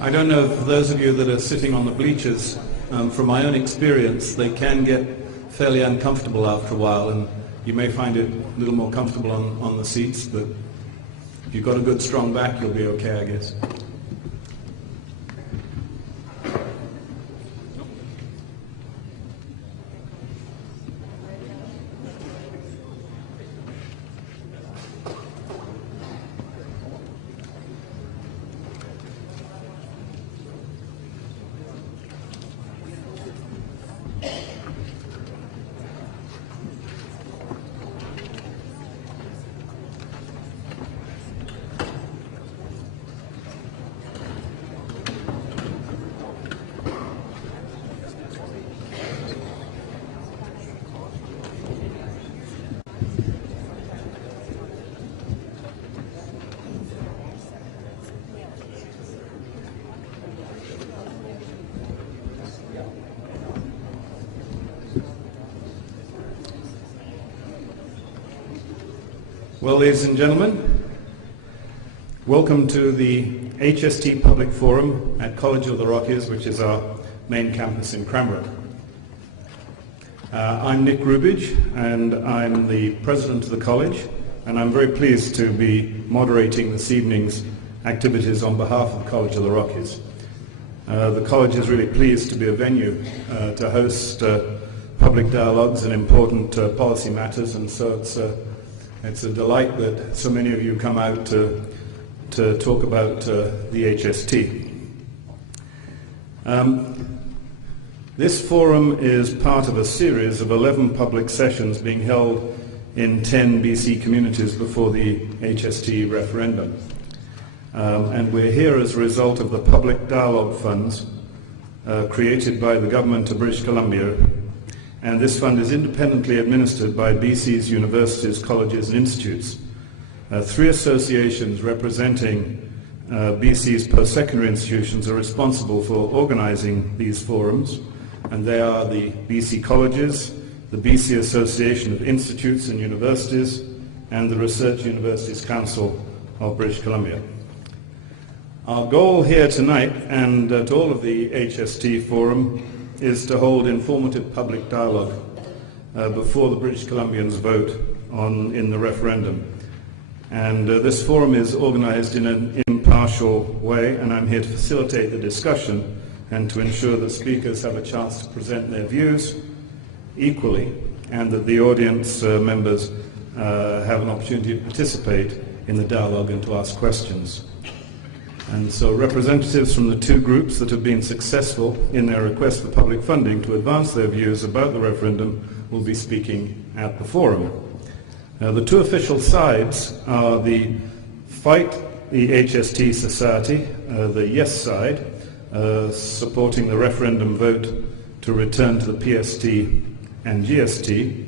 I don't know, for those of you that are sitting on the bleachers, from my own experience, they can get fairly uncomfortable after a while, and you may find it a little more comfortable on the seats, but if you've got a good strong back, you'll be okay, I guess. Well, ladies and gentlemen, welcome to the HST Public Forum at College of the Rockies, which is our main campus in Cranbrook. I'm Nick Rubidge, and I'm the president of the college, and I'm very pleased to be moderating this evening's activities on behalf of the College of the Rockies. The college is really pleased to be a venue to host public dialogues and important policy matters, and so it's a delight that so many of you come out to talk about the HST. This forum is part of a series of 11 public sessions being held in 10 BC communities before the HST referendum. And we're here as a result of the public dialogue funds created by the Government of British Columbia. And this fund is independently administered by BC's universities, colleges and institutes. 3 associations representing BC's post-secondary institutions are responsible for organising these forums, and they are the BC Colleges, the BC Association of Institutes and Universities, and the Research Universities Council of British Columbia. Our goal here tonight, and to all of the HST Forum, is to hold informative public dialogue before the British Columbians vote in the referendum. And this forum is organised in an impartial way, and I'm here to facilitate the discussion and to ensure that speakers have a chance to present their views equally, and that the audience members have an opportunity to participate in the dialogue and to ask questions. And so representatives from the 2 groups that have been successful in their request for public funding to advance their views about the referendum will be speaking at the forum. The 2 official sides are the Fight the HST Society, the Yes side, supporting the referendum vote to return to the PST and GST,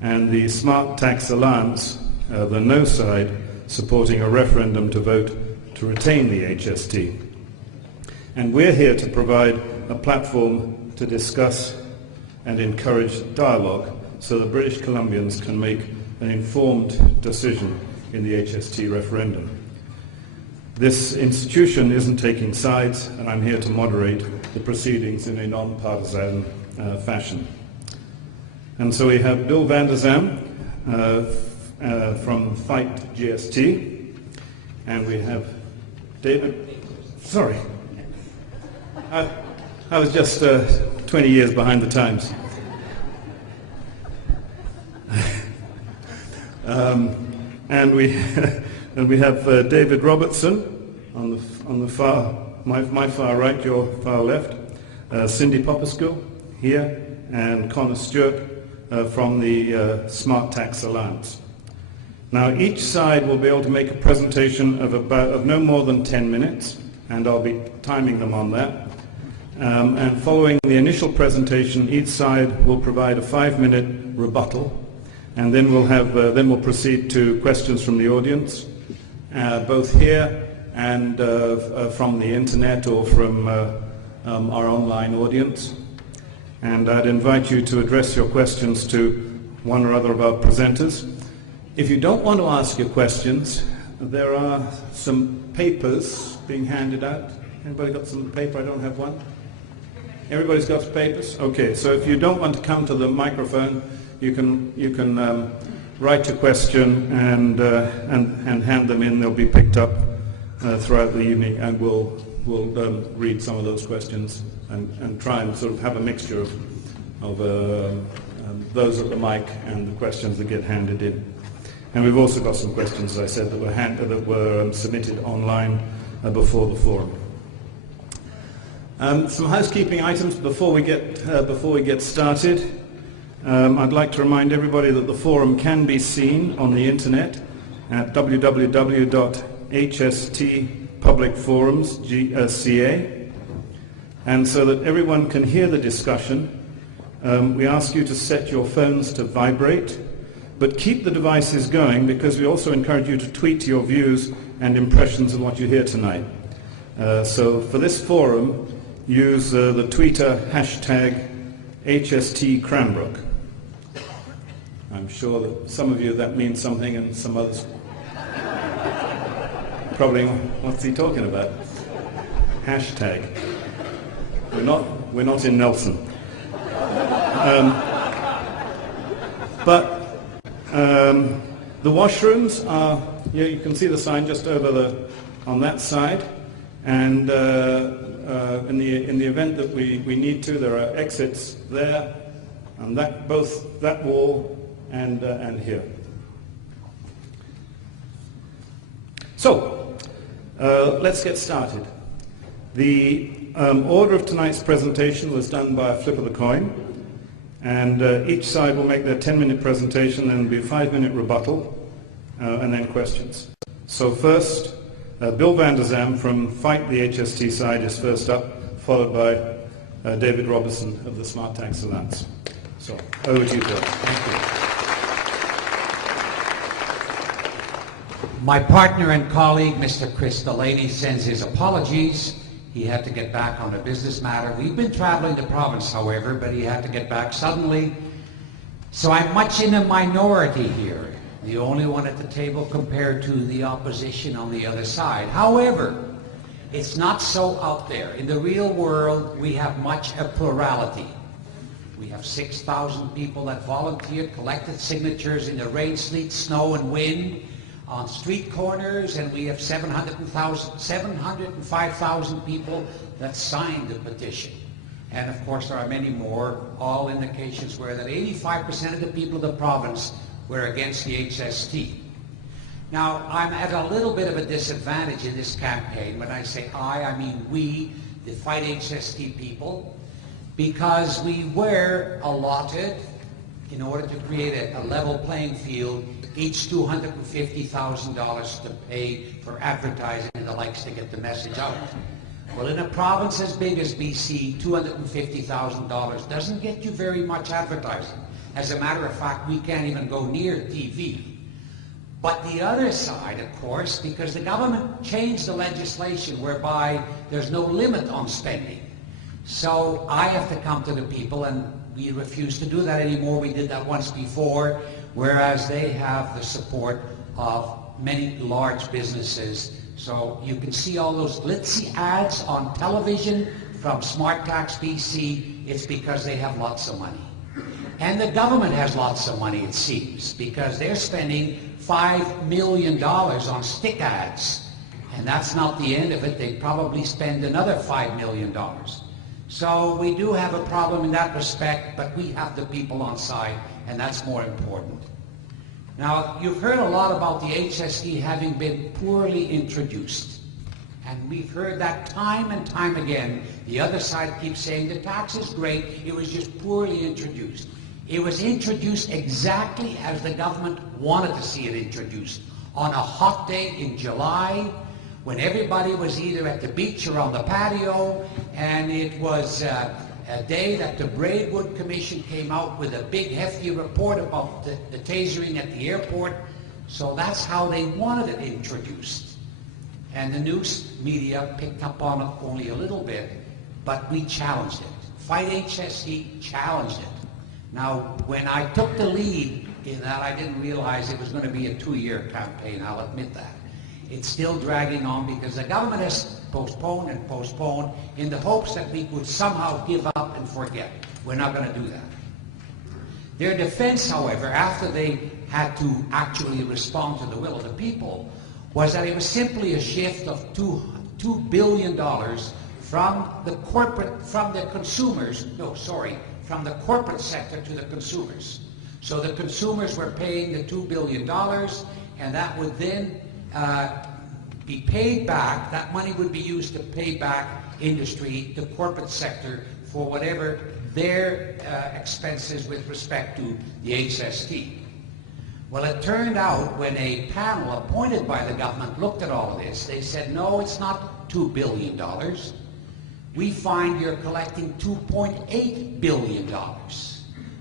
and the Smart Tax Alliance, the No side, supporting a referendum to vote to retain the HST. And we're here to provide a platform to discuss and encourage dialogue so the British Columbians can make an informed decision in the HST referendum. This institution isn't taking sides, and I'm here to moderate the proceedings in a non-partisan fashion. And so we have Bill van der Zam from Fight GST, and we have David, sorry, I was just 20 years behind the times. And we have David Robertson on the far, my far right, your far left, Cindy Popescu here, and Connor Stewart from the Smart Tax Alliance. Now, each side will be able to make a presentation of no more than 10 minutes, and I'll be timing them on that. And following the initial presentation, each side will provide a 5-minute rebuttal, and then we'll proceed to questions from the audience, both here and from the internet or from our online audience. And I'd invite you to address your questions to one or other of our presenters. If you don't want to ask your questions, there are some papers being handed out. Anybody got some paper? I don't have one. Everybody's got papers? Okay, so if you don't want to come to the microphone, you can write your question and hand them in. They'll be picked up throughout the evening, and we'll read some of those questions and try and sort of have a mixture of those at the mic and the questions that get handed in. And we've also got some questions, as I said, that were submitted online before the forum. Some housekeeping items before we get started. I'd like to remind everybody that the forum can be seen on the internet at www.hstpublicforums.ca, and so that everyone can hear the discussion, we ask you to set your phones to vibrate, but keep the devices going, because we also encourage you to tweet your views and impressions of what you hear tonight. So for this forum, use the Twitter hashtag HST Cranbrook. I'm sure that some of you that means something, and some others probably, what's he talking about? Hashtag. We're not in Nelson. The washrooms are, you can see the sign just over on that side, and in the event that we need to, there are exits there, and both that wall and here. So, let's get started. The order of tonight's presentation was done by a flip of the coin, and each side will make their 10-minute presentation, and there'll be a 5-minute rebuttal, and then questions. So first, Bill van der Zam from Fight the HST side is first up, followed by David Robertson of the Smart Tax Alliance. So, over to you, Bill. Thank you. My partner and colleague, Mr. Chris Delaney, sends his apologies. He had to get back on a business matter. We've been traveling the province, however, but he had to get back suddenly. So I'm much in a minority here, the only one at the table compared to the opposition on the other side. However, it's not so out there. In the real world, we have much a plurality. We have 6,000 people that volunteered, collected signatures in the rain, sleet, snow, and wind on street corners, and we have 705,000 people that signed the petition. And of course there are many more, all indications were that 85% of the people of the province were against the HST. Now, I'm at a little bit of a disadvantage in this campaign. When I say I mean we, the Fight HST people, because we were allotted, in order to create a level playing field, each $250,000 to pay for advertising and the likes to get the message out. Well, in a province as big as BC, $250,000 doesn't get you very much advertising. As a matter of fact, we can't even go near TV. But the other side, of course, because the government changed the legislation whereby there's no limit on spending. So I have to come to the people, and we refuse to do that anymore. We did that once before, whereas they have the support of many large businesses. So you can see all those glitzy ads on television from Smart Tax BC. It's because they have lots of money. And the government has lots of money, it seems, because they're spending $5 million on stick ads. And that's not the end of it. They probably spend another $5 million. So we do have a problem in that respect, but we have the people on side, and that's more important. Now, you've heard a lot about the HST having been poorly introduced. And we've heard that time and time again. The other side keeps saying the tax is great, it was just poorly introduced. It was introduced exactly as the government wanted to see it introduced. On a hot day in July, when everybody was either at the beach or on the patio, and it was a day that the Braidwood Commission came out with a big hefty report about the tasering at the airport. So that's how they wanted it introduced. And the news media picked up on it only a little bit, but we challenged it. Fight HST challenged it. Now, when I took the lead in that, I didn't realize it was going to be a 2-year campaign, I'll admit that. It's still dragging on because the government has postponed and postponed in the hopes that we would somehow give up and forget. We're not going to do that. Their defense, however, after they had to actually respond to the will of the people, was that it was simply a shift of $2 billion from the corporate sector to the consumers. So the consumers were paying the $2 billion, and that would then be paid back. That money would be used to pay back industry, the corporate sector, for whatever their expenses with respect to the HST. Well, it turned out when a panel appointed by the government looked at all of this, they said, no, it's not $2 billion. We find you're collecting $2.8 billion.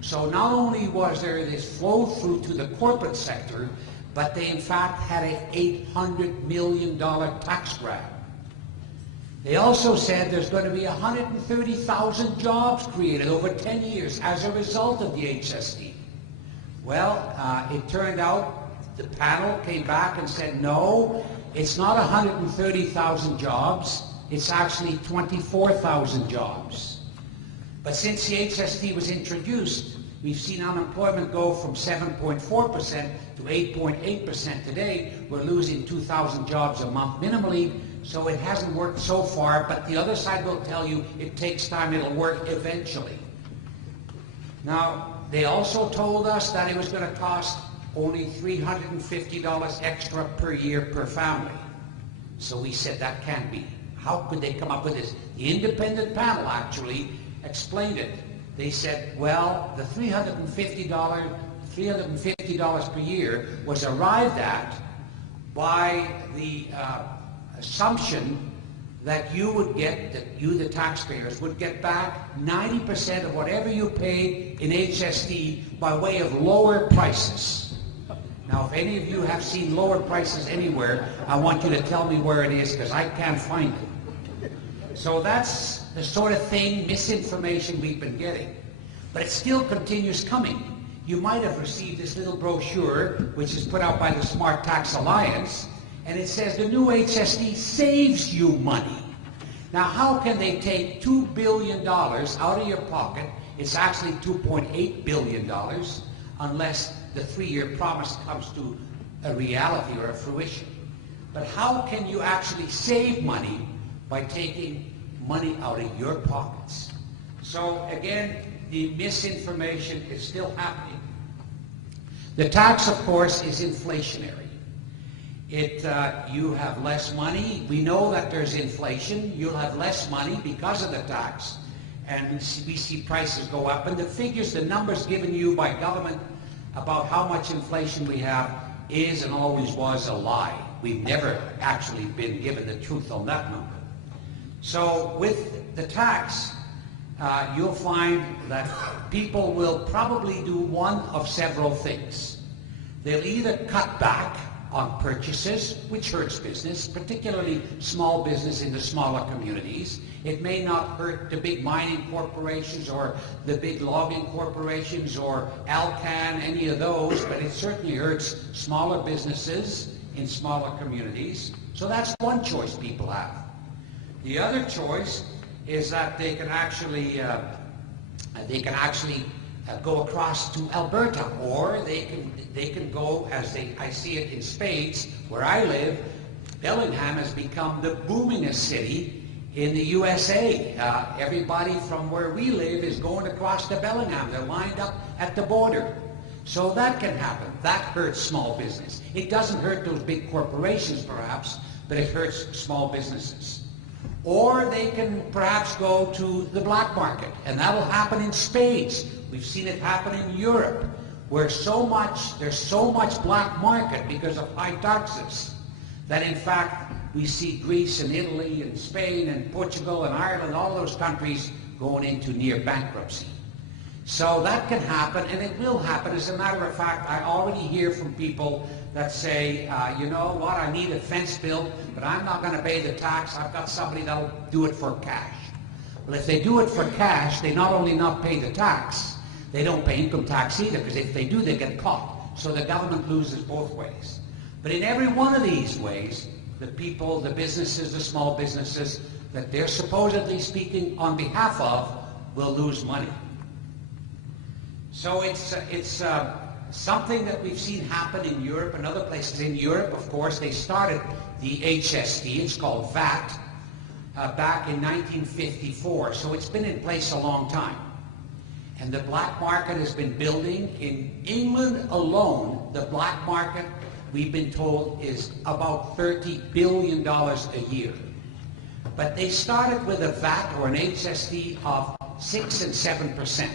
So not only was there this flow through to the corporate sector, but they in fact had an $800 million tax grab. They also said there's going to be 130,000 jobs created over 10 years as a result of the HST. Well, it turned out the panel came back and said, no, it's not 130,000 jobs, it's actually 24,000 jobs. But since the HST was introduced, we've seen unemployment go from 7.4% to 8.8% today. We're losing 2,000 jobs a month minimally, so it hasn't worked so far, but the other side will tell you it takes time, it'll work eventually. Now, they also told us that it was going to cost only $350 extra per year per family. So we said that can't be. How could they come up with this? The independent panel actually explained it. They said, well, the $350 per year was arrived at by the assumption that you would get, that you, the taxpayers, would get back 90% of whatever you paid in HST by way of lower prices. Now, if any of you have seen lower prices anywhere, I want you to tell me where it is, because I can't find it. So that's the sort of thing, misinformation we've been getting. But it still continues coming. You might have received this little brochure, which is put out by the Smart Tax Alliance, and it says the new HST saves you money. Now, how can they take $2 billion out of your pocket? It's actually $2.8 billion, unless the 3-year promise comes to a reality or a fruition. But how can you actually save money by taking money out of your pockets? So again, the misinformation is still happening. The tax, of course, is inflationary. You have less money. We know that there's inflation. You'll have less money because of the tax. And we see prices go up. And the figures, the numbers given you by government about how much inflation we have is and always was a lie. We've never actually been given the truth on that number. So with the tax, you'll find that people will probably do one of several things. They'll either cut back on purchases, which hurts business, particularly small business in the smaller communities. It may not hurt the big mining corporations or the big logging corporations or Alcan, any of those, but it certainly hurts smaller businesses in smaller communities. So that's one choice people have. The other choice is that they can actually go across to Alberta, or they can go, as I see it in spades, where I live. Bellingham has become the boomingest city in the USA. Everybody from where we live is going across to Bellingham. They're lined up at the border. So that can happen. That hurts small business. It doesn't hurt those big corporations, perhaps, but it hurts small businesses. Or they can perhaps go to the black market, and that'll happen in spades. We've seen it happen in Europe, where there's so much black market because of high taxes, that in fact we see Greece and Italy and Spain and Portugal and Ireland, all those countries going into near bankruptcy. So that can happen, and it will happen. As a matter of fact, I already hear from people that say, you know what, I need a fence built, but I'm not going to pay the tax. I've got somebody that'll do it for cash. Well, if they do it for cash, they not only not pay the tax, they don't pay income tax either, because if they do, they get caught. So the government loses both ways. But in every one of these ways, the people, the businesses, the small businesses that they're supposedly speaking on behalf of will lose money. So it's something that we've seen happen in Europe and other places. In Europe, of course, they started the HST, it's called VAT, back in 1954. So it's been in place a long time. And the black market has been building. In England alone, the black market, we've been told, is about $30 billion a year. But they started with a VAT or an HST of 6 and 7%.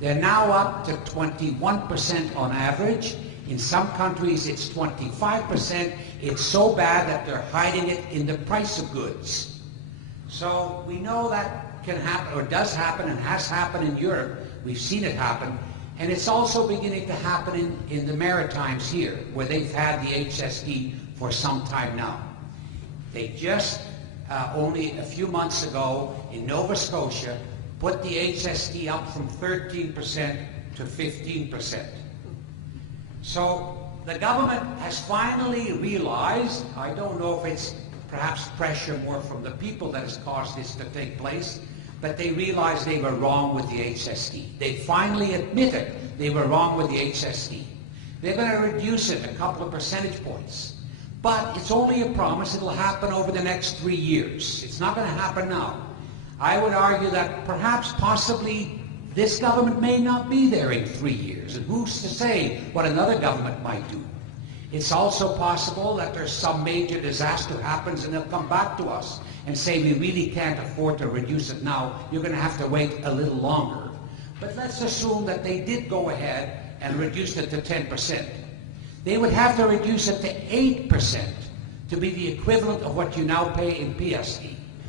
They're now up to 21% on average. In some countries it's 25%. It's so bad that they're hiding it in the price of goods. So we know that can happen, or does happen, and has happened in Europe. We've seen it happen. And it's also beginning to happen in the Maritimes here, where they've had the HST for some time now. They just, only a few months ago, in Nova Scotia, put the HST up from 13% to 15%. So the government has finally realized, I don't know if it's perhaps pressure more from the people that has caused this to take place, but they realized they were wrong with the HST. They finally admitted they were wrong with the HST. They're going to reduce it a couple of percentage points. But it's only a promise. It'll happen over the next 3 years. It's not going to happen now. I would argue that perhaps, possibly, this government may not be there in 3 years. And who's to say what another government might do? It's also possible that there's some major disaster happens and they'll come back to us and say, we really can't afford to reduce it now. You're going to have to wait a little longer. But let's assume that they did go ahead and reduce it to 10%. They would have to reduce it to 8% to be the equivalent of what you now pay in PST.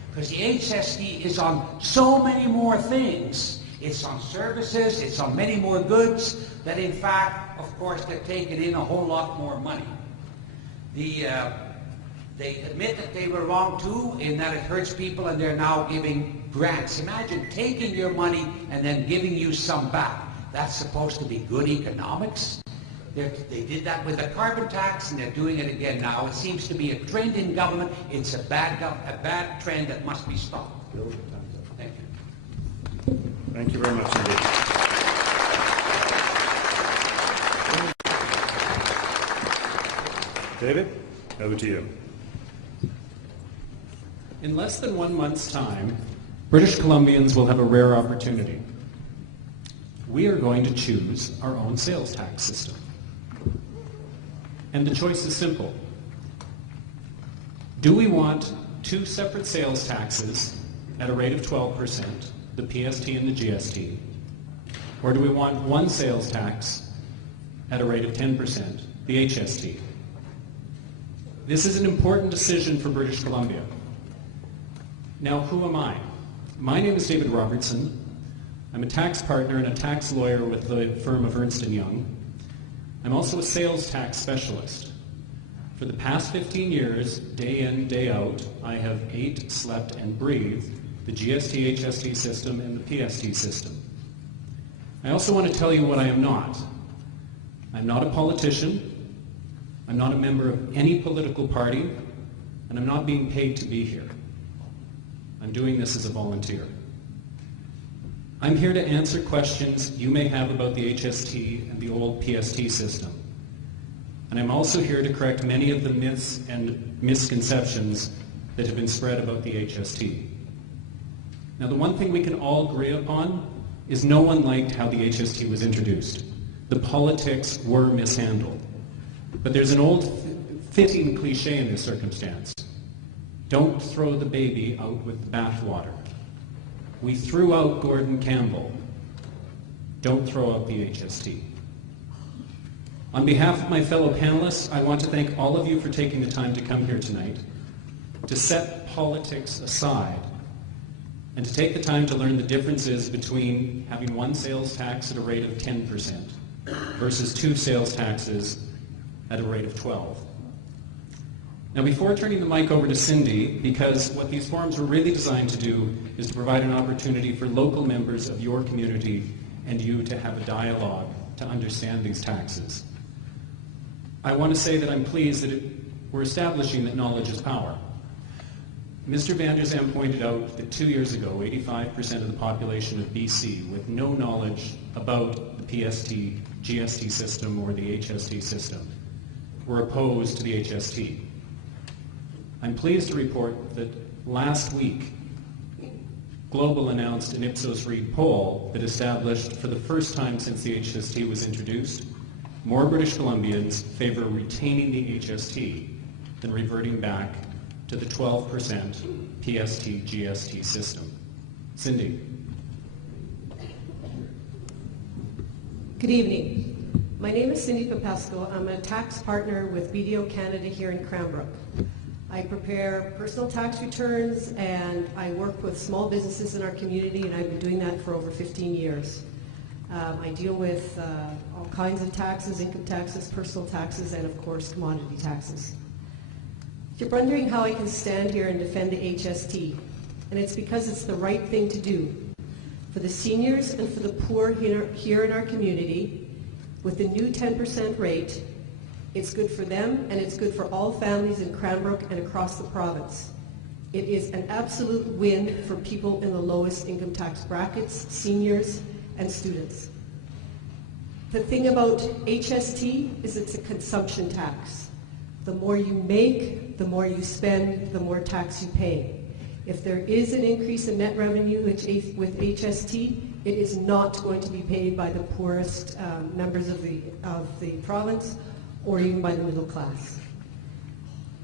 Because the HST is on so many more things. It's on services, it's on many more goods, that in fact, of course, they're taking in a whole lot more money. They admit that they were wrong too, in that it hurts people, and they're now giving grants. Imagine taking your money and then giving you some back. That's supposed to be good economics. They did that with the carbon tax, and they're doing it again now. It seems to be a trend in government. It's a bad trend that must be stopped. Thank you. Thank you very much indeed. David, over to you. In less than 1 month's time, British Columbians will have a rare opportunity. We are going to choose our own sales tax system. And the choice is simple. Do we want 2 separate sales taxes at a rate of 12%, the PST and the GST, or do we want 1 sales tax at a rate of 10%, the HST? This is an important decision for British Columbia. Now, who am I? My name is David Robertson. I'm a tax partner and a tax lawyer with the firm of Ernst & Young. I'm also a sales tax specialist. For the past 15 years, day in, day out, I have ate, slept, and breathed the GST, HST system and the PST system. I also want to tell you what I am not. I'm not a politician. I'm not a member of any political party, and I'm not being paid to be here. I'm doing this as a volunteer. I'm here to answer questions you may have about the HST and the old PST system. And I'm also here to correct many of the myths and misconceptions that have been spread about the HST. Now, the one thing we can all agree upon is no one liked how the HST was introduced. The politics were mishandled. But there's an old fitting cliche in this circumstance. Don't throw the baby out with the bathwater. We threw out Gordon Campbell. Don't throw out the HST. On behalf of my fellow panelists, I want to thank all of you for taking the time to come here tonight, to set politics aside, and to take the time to learn the differences between having 1 sales tax at a rate of 10% versus 2 sales taxes at a rate of 12%. Now, before turning the mic over to Cindy, because what these forums were really designed to do is to provide an opportunity for local members of your community and you to have a dialogue to understand these taxes. I want to say that I'm pleased that we're establishing that knowledge is power. Mr. Van der Zam pointed out that 2 years ago, 85% of the population of BC with no knowledge about the PST, GST system or the HST system were opposed to the HST. I'm pleased to report that last week, Global announced an Ipsos Reid poll that established, for the first time since the HST was introduced, more British Columbians favor retaining the HST than reverting back to the 12% PST-GST system. Cindy. Good evening. My name is Cindy Popesco. I'm a tax partner with BDO Canada here in Cranbrook. I prepare personal tax returns and I work with small businesses in our community, and I've been doing that for over 15 years. I deal with all kinds of taxes, income taxes, personal taxes, and of course commodity taxes. If you're wondering how I can stand here and defend the HST, and it's because it's the right thing to do for the seniors and for the poor here in our community. With the new 10% rate, it's good for them and it's good for all families in Cranbrook and across the province. It is an absolute win for people in the lowest income tax brackets, seniors and students. The thing about HST is it's a consumption tax. The more you make, the more you spend, the more tax you pay. If there is an increase in net revenue with HST, it is not going to be paid by the poorest members of the province or even by the middle class.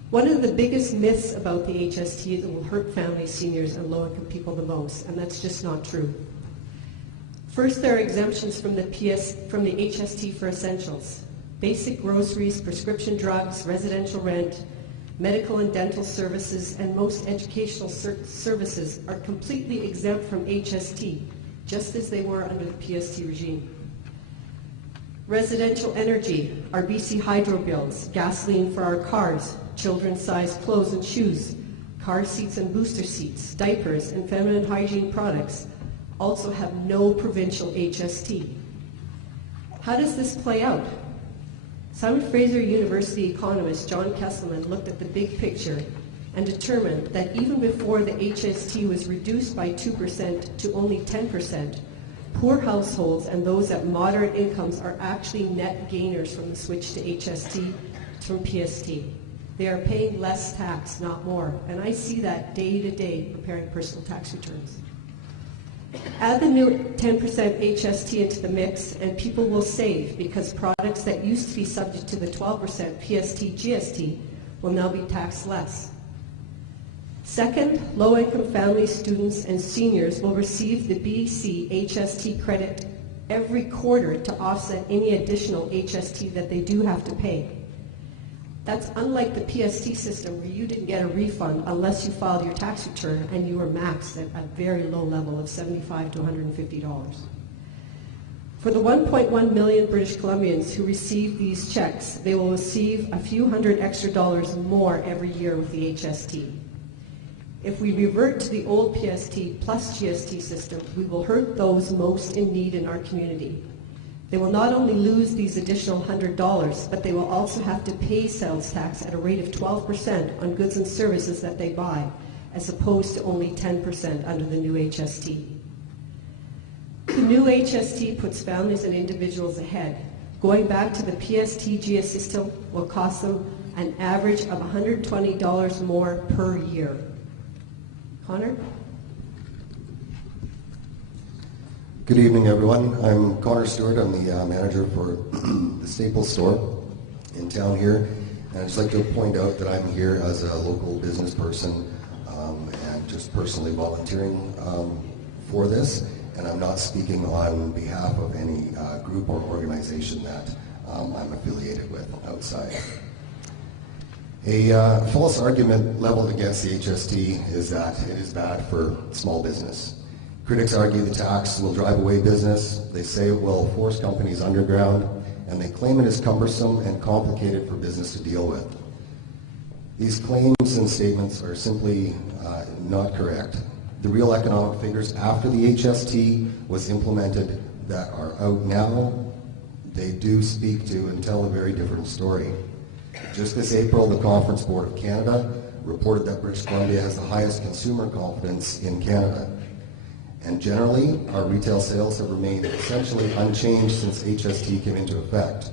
One of the biggest myths about the HST is it will hurt families, seniors, and low-income people the most, and that's just not true. First, there are exemptions from the HST for essentials. Basic groceries, prescription drugs, residential rent, medical and dental services, and most educational services are completely exempt from HST, just as they were under the PST regime. Residential energy, our BC hydro bills, gasoline for our cars, children's-sized clothes and shoes, car seats and booster seats, diapers, and feminine hygiene products also have no provincial HST. How does this play out? Simon Fraser University economist John Kesselman looked at the big picture and determined that even before the HST was reduced by 2% to only 10%, poor households and those at moderate incomes are actually net gainers from the switch to HST from PST. They are paying less tax, not more, and I see that day to day preparing personal tax returns. Add the new 10% HST into the mix and people will save, because products that used to be subject to the 12% PST-GST will now be taxed less. Second, low-income families, students, and seniors will receive the BC HST credit every quarter to offset any additional HST that they do have to pay. That's unlike the PST system, where you didn't get a refund unless you filed your tax return and you were maxed at a very low level of $75 to $150. For the 1.1 million British Columbians who receive these checks, they will receive a few hundred extra dollars more every year with the HST. If we revert to the old PST plus GST system, we will hurt those most in need in our community. They will not only lose these additional $100, but they will also have to pay sales tax at a rate of 12% on goods and services that they buy, as opposed to only 10% under the new HST. The new HST puts families and individuals ahead. Going back to the PST-GST system will cost them an average of $120 more per year. Connor? Good evening, everyone. I'm Connor Stewart. I'm the manager for the Staples store in town here. And I'd just like to point out that I'm here as a local business person and just personally volunteering for this. And I'm not speaking on behalf of any group or organization that I'm affiliated with outside. A false argument leveled against the HST is that it is bad for small business. Critics argue the tax will drive away business, they say it will force companies underground, and they claim it is cumbersome and complicated for business to deal with. These claims and statements are simply not correct. The real economic figures after the HST was implemented that are out now, they do speak to and tell a very different story. Just this April, the Conference Board of Canada reported that British Columbia has the highest consumer confidence in Canada. And generally, our retail sales have remained essentially unchanged since HST came into effect.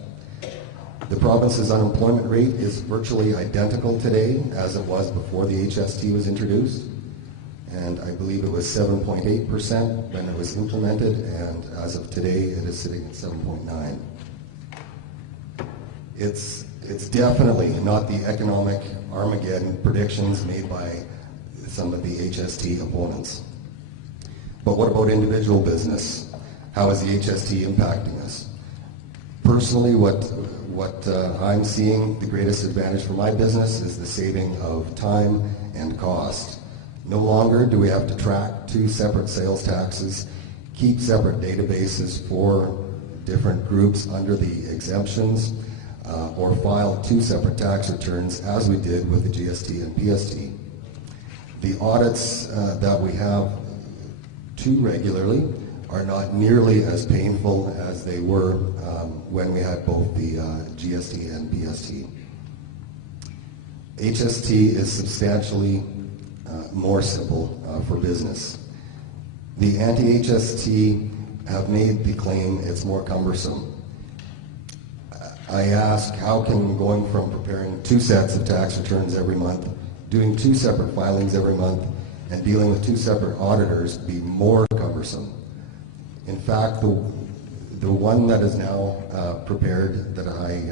The province's unemployment rate is virtually identical today as it was before the HST was introduced. And I believe it was 7.8% when it was implemented, and as of today, it is sitting at 7.9%. It's definitely not the economic Armageddon predictions made by some of the HST opponents. But what about individual business? How is the HST impacting us? Personally, what I'm seeing, the greatest advantage for my business is the saving of time and cost. No longer do we have to track two separate sales taxes, keep separate databases for different groups under the exemptions, or file two separate tax returns as we did with the GST and PST. The audits that we have too regularly are not nearly as painful as they were when we had both the GST and PST. HST is substantially more simple for business. The anti-HST have made the claim it's more cumbersome. I ask, how can going from preparing two sets of tax returns every month, doing two separate filings every month, and dealing with two separate auditors be more cumbersome? In fact, the one that is now prepared that I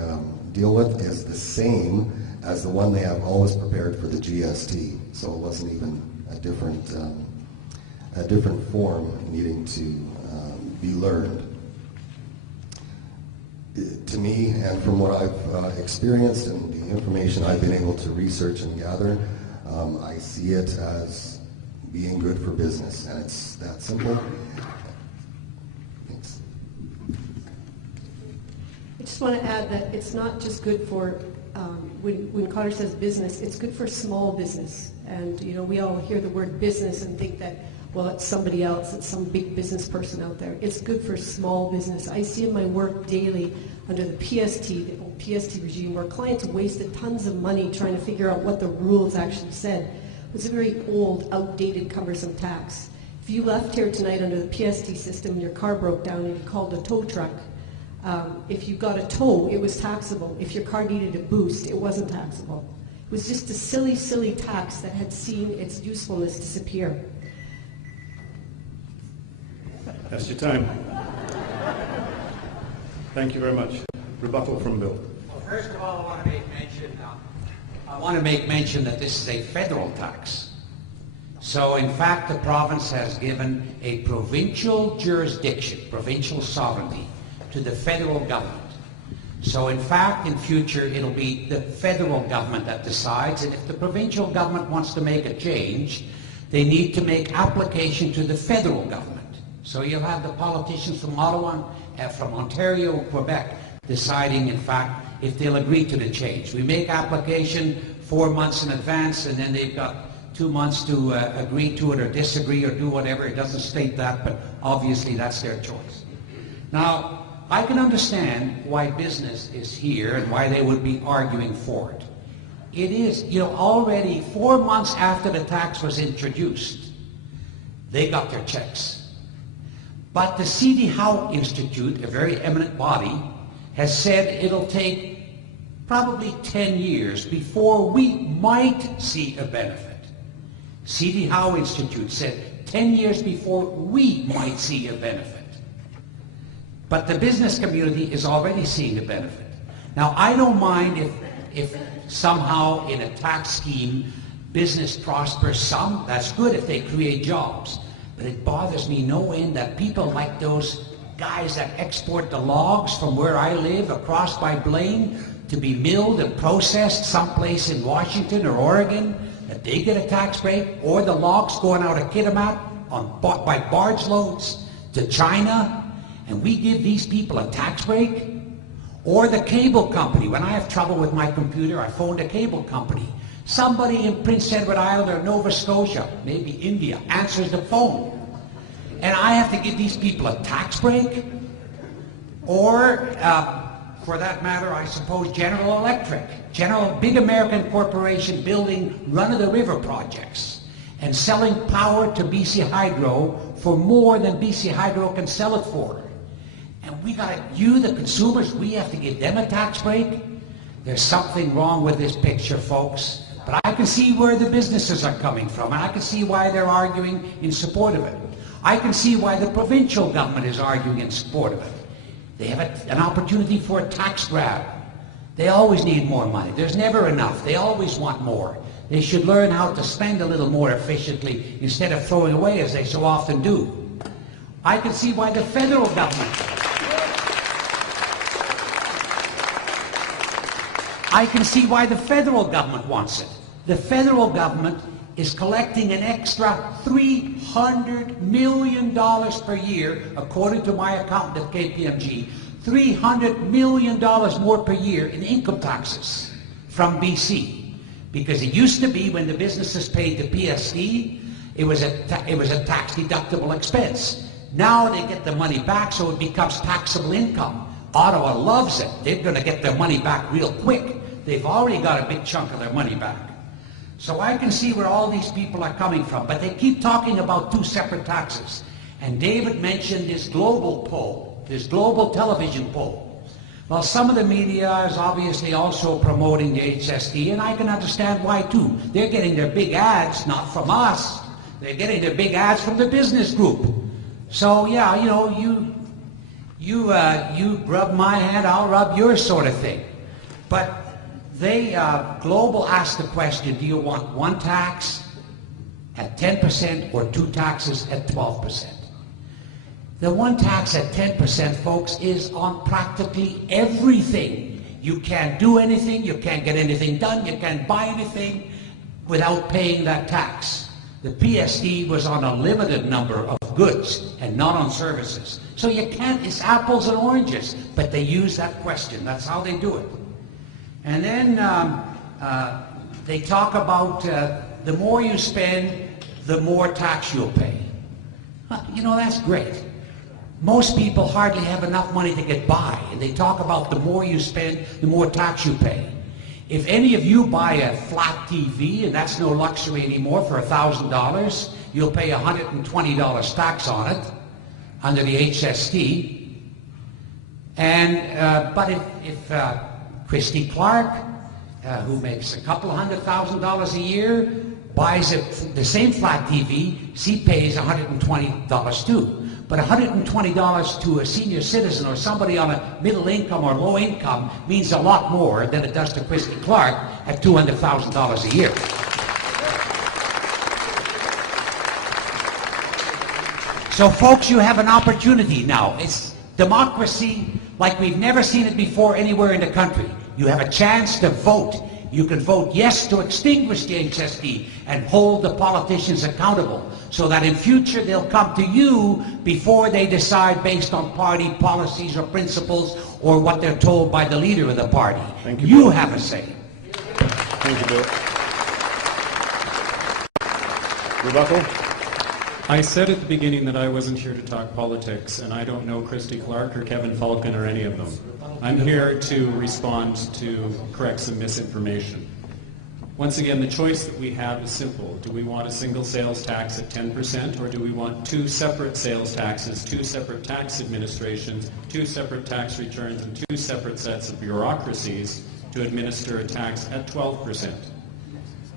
deal with is the same as the one they have always prepared for the GST. So it wasn't even a different form needing to be learned. To me, and from what I've experienced and the information I've been able to research and gather, I see it as being good for business, and it's that simple. Thanks. I just want to add that it's not just good for, when Connor says business, it's good for small business. And you know, we all hear the word business and think that, well, it's somebody else, it's some big business person out there. It's good for small business. I see in my work daily under the PST, the old PST regime, where clients wasted tons of money trying to figure out what the rules actually said. It was a very old, outdated, cumbersome tax. If you left here tonight under the PST system and your car broke down and you called a tow truck, if you got a tow, it was taxable. If your car needed a boost, it wasn't taxable. It was just a silly, silly tax that had seen its usefulness disappear. That's your time. Thank you very much. Rebuttal from Bill. Well, first of all, I want to make mention that this is a federal tax. So, in fact, the province has given a provincial jurisdiction, provincial sovereignty, to the federal government. So, in fact, in future, it'll be the federal government that decides, and if the provincial government wants to make a change, they need to make application to the federal government. So you'll have the politicians from Ottawa, from Ontario and Quebec deciding, in fact, if they'll agree to the change. We make application 4 months in advance, and then they've got 2 months to agree to it or disagree or do whatever. It doesn't state that, but obviously that's their choice. Now, I can understand why business is here and why they would be arguing for it. It is, you know, already 4 months after the tax was introduced, they got their checks. But the C.D. Howe Institute, a very eminent body, has said it'll take probably 10 years before we might see a benefit. C.D. Howe Institute said 10 years before we might see a benefit. But the business community is already seeing a benefit. Now, I don't mind if somehow in a tax scheme business prospers some. That's good if they create jobs. But it bothers me no end that people like those guys that export the logs from where I live across by Blaine to be milled and processed someplace in Washington or Oregon, that they get a tax break, or the logs going out of Kitimat by barge loads to China, and we give these people a tax break? Or the cable company. When I have trouble with my computer, I phone the cable company. Somebody in Prince Edward Island or Nova Scotia, maybe India, answers the phone. And I have to give these people a tax break? Or for that matter, I suppose General Electric, big American corporation building run-of-the-river projects and selling power to BC Hydro for more than BC Hydro can sell it for. And we got you, the consumers, we have to give them a tax break? There's something wrong with this picture, folks. But I can see where the businesses are coming from, and I can see why they're arguing in support of it. I can see why the provincial government is arguing in support of it. They have an opportunity for a tax grab. They always need more money. There's never enough. They always want more. They should learn how to spend a little more efficiently instead of throwing away as they so often do. I can see why the federal government wants it. The federal government is collecting an extra $300 million per year, according to my accountant at KPMG, $300 million more per year in income taxes from BC. Because it used to be when the businesses paid the PST, it was a tax deductible expense. Now they get the money back, so it becomes taxable income. Ottawa loves it. They're going to get their money back real quick. They've already got a big chunk of their money back. So I can see where all these people are coming from, but they keep talking about two separate taxes. And David mentioned this global poll, this global television poll. Well, some of the media is obviously also promoting the HST, and I can understand why too. They're getting their big ads, not from us. They're getting their big ads from the business group. So yeah, you know, you rub my hand, I'll rub yours sort of thing. But Global asked the question, do you want one tax at 10% or two taxes at 12%? The one tax at 10%, folks, is on practically everything. You can't do anything, you can't get anything done, you can't buy anything without paying that tax. The PST was on a limited number of goods and not on services. So you can't, it's apples and oranges, but they use that question. That's how they do it. And then they talk about the more you spend, the more tax you'll pay. You know, that's great. Most people hardly have enough money to get by, and they talk about the more you spend, the more tax you pay. If any of you buy a flat TV, and that's no luxury anymore, for $1,000, you'll pay $120 tax on it under the HST. And but if Christy Clark, who makes a couple $100,000 a year, buys the same flat TV, she pays $120 too. But $120 to a senior citizen or somebody on a middle income or low income means a lot more than it does to Christy Clark at $200,000 a year. So folks, you have an opportunity now. It's democracy like we've never seen it before anywhere in the country. You have a chance to vote. You can vote yes to extinguish the HST and hold the politicians accountable so that in future they'll come to you before they decide based on party policies or principles or what they're told by the leader of the party. Thank you, You Bill. have a say. Thank you, Bill. Rebuttal? I said at the beginning that I wasn't here to talk politics, and I don't know Christy Clark or Kevin Falcon or any of them. I'm here to respond to correct some misinformation. Once again, the choice that we have is simple. Do we want a single sales tax at 10%, or do we want two separate sales taxes, two separate tax administrations, two separate tax returns, and two separate sets of bureaucracies to administer a tax at 12%?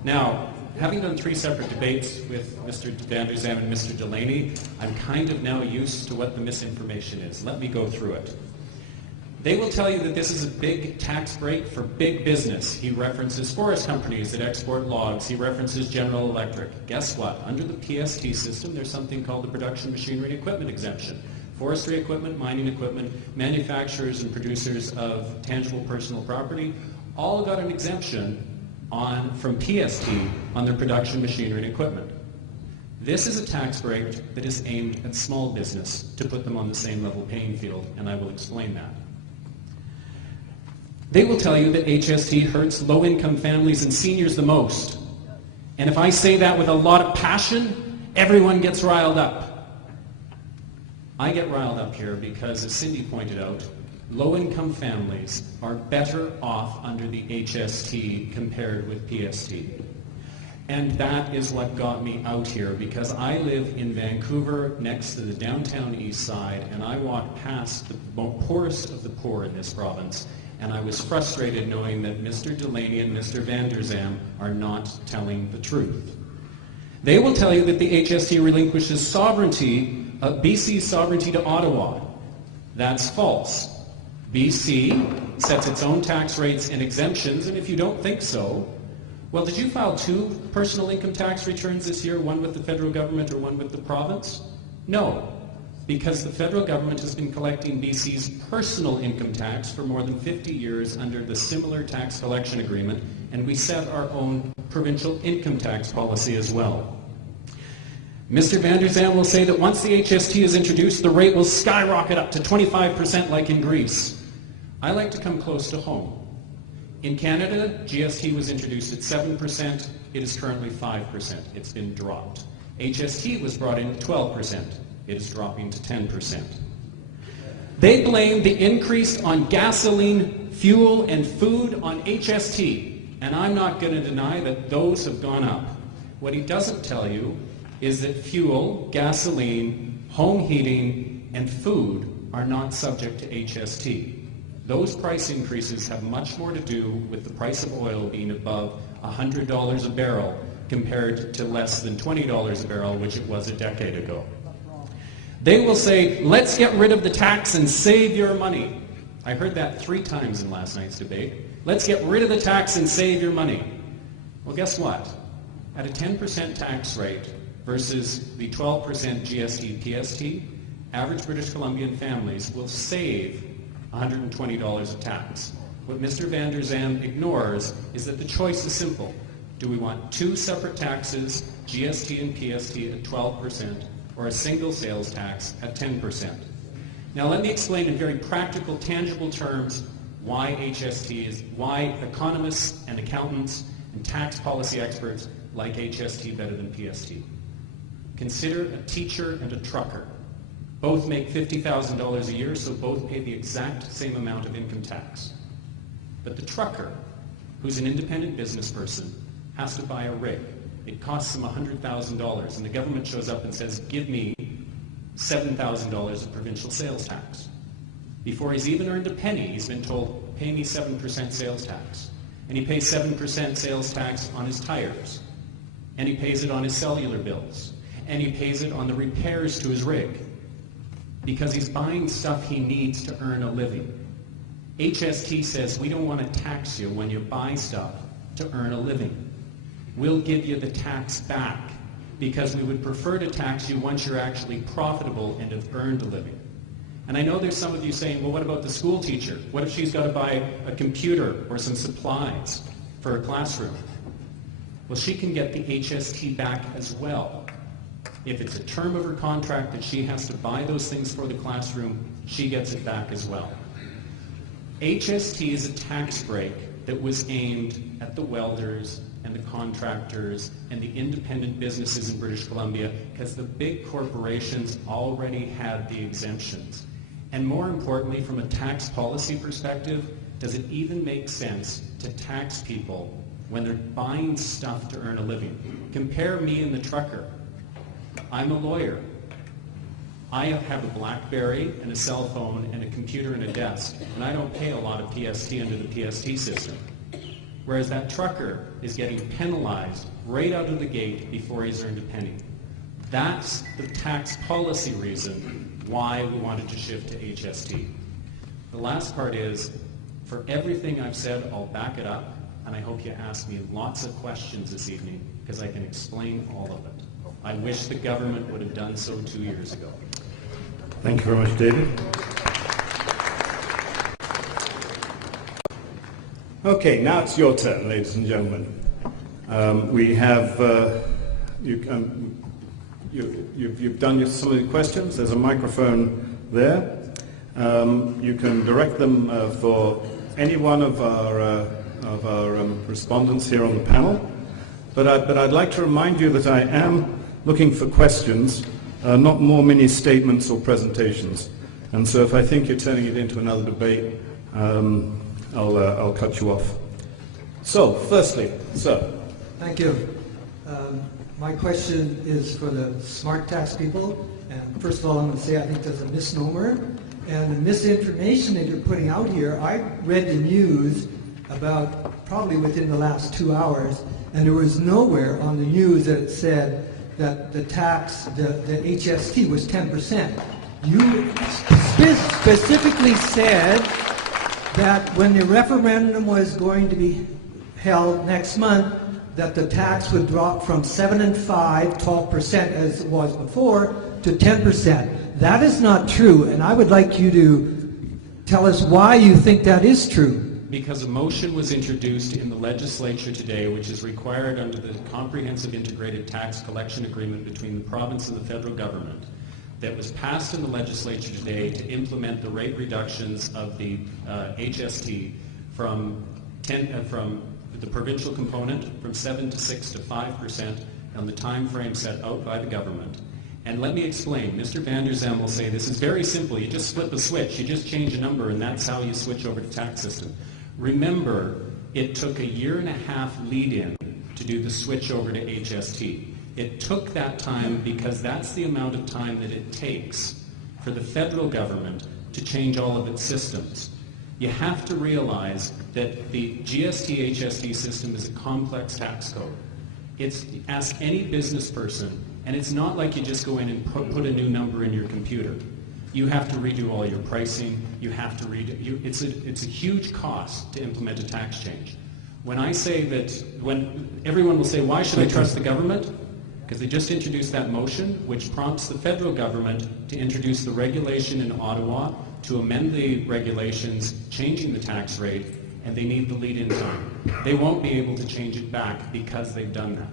Now, having done three separate debates with Mr. Van Der Zam and Mr. Delaney, I'm kind of now used to what the misinformation is. Let me go through it. They will tell you that this is a big tax break for big business. He references forest companies that export logs. He references General Electric. Guess what? Under the PST system, there's something called the production machinery and equipment exemption. Forestry equipment, mining equipment, manufacturers and producers of tangible personal property all got an exemption from PST on their production machinery and equipment. This is a tax break that is aimed at small business to put them on the same level playing field, and I will explain that. They will tell you that HST hurts low-income families and seniors the most. And if I say that with a lot of passion, everyone gets riled up. I get riled up here because, as Cindy pointed out, low-income families are better off under the HST compared with PST. And that is what got me out here, because I live in Vancouver next to the downtown east side, and I walk past the poorest of the poor in this province, and I was frustrated knowing that Mr. Delaney and Mr. Van der Zam are not telling the truth. They will tell you that the HST relinquishes sovereignty, BC's sovereignty to Ottawa. That's false. BC sets its own tax rates and exemptions, and if you don't think so, well, did you file 2 personal income tax returns this year, one with the federal government or one with the province? No, because the federal government has been collecting BC's personal income tax for more than 50 years under the similar tax collection agreement, and we set our own provincial income tax policy as well. Mr. Van der Zam will say that once the HST is introduced, the rate will skyrocket up to 25% like in Greece. I like to come close to home. In Canada, GST was introduced at 7%. It is currently 5%. It's been dropped. HST was brought in at 12%. It is dropping to 10%. They blame the increase on gasoline, fuel, and food on HST. And I'm not going to deny that those have gone up. What he doesn't tell you is that fuel, gasoline, home heating, and food are not subject to HST. Those price increases have much more to do with the price of oil being above $100 a barrel compared to less than $20 a barrel, which it was a decade ago. They will say, let's get rid of the tax and save your money. I heard that 3 times in last night's debate. Let's get rid of the tax and save your money. Well, guess what? At a 10% tax rate versus the 12% GST PST, average British Columbian families will save $120 of tax. What Mr. Van der Zam ignores is that the choice is simple. Do we want 2 separate taxes, GST and PST at 12%, or a single sales tax at 10%? Now let me explain in very practical, tangible terms why HST is, why economists and accountants and tax policy experts like HST better than PST. Consider a teacher and a trucker. Both make $50,000 a year, so both pay the exact same amount of income tax. But the trucker, who's an independent business person, has to buy a rig. It costs him $100,000, and the government shows up and says, give me $7,000 of provincial sales tax. Before he's even earned a penny, he's been told, pay me 7% sales tax. And he pays 7% sales tax on his tires. And he pays it on his cellular bills. And he pays it on the repairs to his rig. Because he's buying stuff he needs to earn a living. HST says we don't want to tax you when you buy stuff to earn a living. We'll give you the tax back because we would prefer to tax you once you're actually profitable and have earned a living. And I know there's some of you saying, well, what about the school teacher? What if she's got to buy a computer or some supplies for a classroom? Well, she can get the HST back as well. If it's a term of her contract that she has to buy those things for the classroom, she gets it back as well. HST is a tax break that was aimed at the welders and the contractors and the independent businesses in British Columbia because the big corporations already had the exemptions. And more importantly, from a tax policy perspective, does it even make sense to tax people when they're buying stuff to earn a living? Compare me and the trucker. I'm a lawyer. I have a BlackBerry and a cell phone and a computer and a desk, and I don't pay a lot of PST under the PST system. Whereas that trucker is getting penalized right out of the gate before he's earned a penny. That's the tax policy reason why we wanted to shift to HST. The last part is, for everything I've said, I'll back it up, and I hope you ask me lots of questions this evening because I can explain all of it. I wish the government would have done so 2 years ago. Thank you very much, David. Okay, now it's your turn, ladies and gentlemen. We have, you've done some of the questions. There's a microphone there. You can direct them for any one of our respondents here on the panel. But I'd like to remind you that I am looking for questions, not more mini statements or presentations. And so if I think you're turning it into another debate, I'll cut you off. So, firstly, sir. Thank you. My question is for the smart tax people. And first of all, I'm going to say I think there's a misnomer. And the misinformation that you're putting out here, I read the news about probably within the last 2 hours, and there was nowhere on the news that it said that the tax, the HST was 10%. You specifically said that when the referendum was going to be held next month, that the tax would drop from 7 and 5, 12% as it was before, to 10%. That is not true, and I would like you to tell us why you think that is true. Because a motion was introduced in the legislature today, which is required under the Comprehensive Integrated Tax Collection Agreement between the province and the federal government, that was passed in the legislature today to implement the rate reductions of the HST from the provincial component from 7 to 6 to 5% on the time frame set out by the government. And let me explain. Mr. Van der Zem will say this is very simple. You just flip a switch. You just change a number, and that's how you switch over to tax system. Remember, it took 1.5 years lead-in to do the switch over to HST. It took that time because that's the amount of time that it takes for the federal government to change all of its systems. You have to realize that the GST-HST system is a complex tax code. Ask any business person, and it's not like you just go in and put a new number in your computer. You have to redo all your pricing. You have to it's a huge cost to implement a tax change. When I say that, when everyone will say, why should I trust the government? Because they just introduced that motion, which prompts the federal government to introduce the regulation in Ottawa to amend the regulations, changing the tax rate, and they need the lead-in time. They won't be able to change it back because they've done that.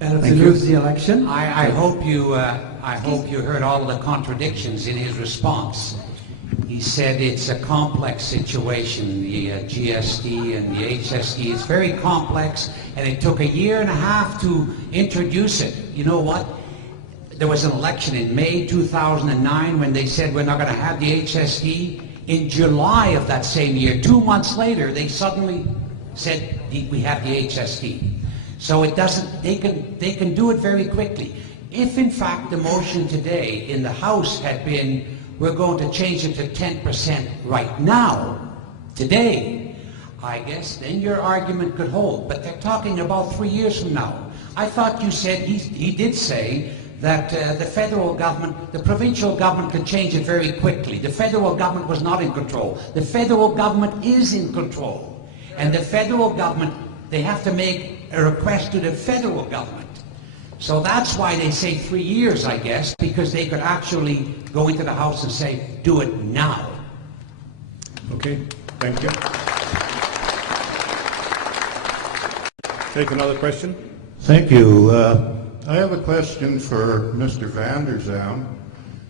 And if they lose the election? I hope you heard all of the contradictions in his response. He said it's a complex situation, the GST and the HST. It's very complex, and it took 1.5 years to introduce it. You know what? There was an election in May 2009 when they said we're not going to have the HST. In July of that same year, 2 months later, they suddenly said we have the HST. So it doesn't. They can do it very quickly. If in fact the motion today in the House had been we're going to change it to 10% right now, today, I guess then your argument could hold. But they're talking about 3 years from now. I thought you said he did say that the federal government, the provincial government could change it very quickly. The federal government was not in control. The federal government is in control. And the federal government, they have to make a request to the federal government. So that's why they say 3 years, I guess, because they could actually go into the House and say, do it now. Okay, thank you. Take another question. Thank you. I have a question for Mr. Van der Zem.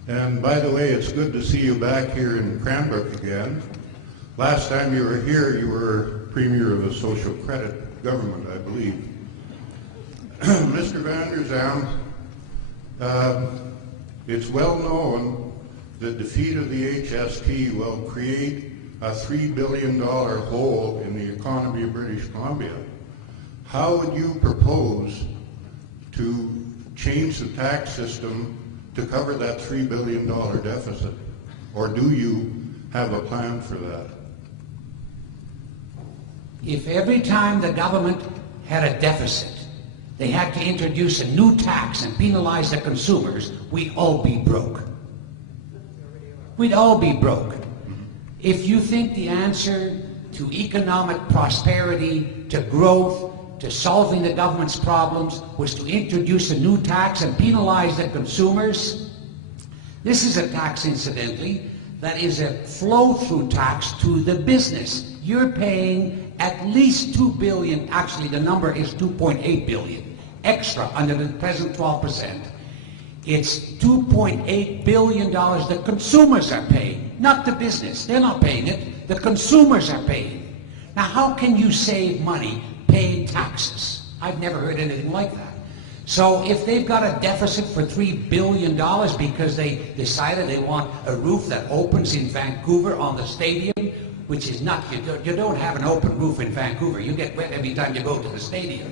And by the way, it's good to see you back here in Cranbrook again. Last time you were here, you were Premier of a social credit government, I believe. Mr. Van der Zem, it's well known that defeat of the HST will create a $3 billion hole in the economy of British Columbia. How would you propose to change the tax system to cover that $3 billion deficit? Or do you have a plan for that? If every time the government had a deficit, they had to introduce a new tax and penalize the consumers, we'd all be broke. We'd all be broke. If you think the answer to economic prosperity, to growth, to solving the government's problems was to introduce a new tax and penalize the consumers, this is a tax, incidentally, that is a flow-through tax to the business. You're paying at least $2 billion, actually the number is $2.8 billion, extra under the present 12%. It's $2.8 billion the consumers are paying, not the business. They're not paying it, the consumers are paying. Now how can you save money paying taxes? I've never heard anything like that. So if they've got a deficit for $3 billion because they decided they want a roof that opens in Vancouver on the stadium, which is not, you don't have an open roof in Vancouver. You get wet every time you go to the stadium.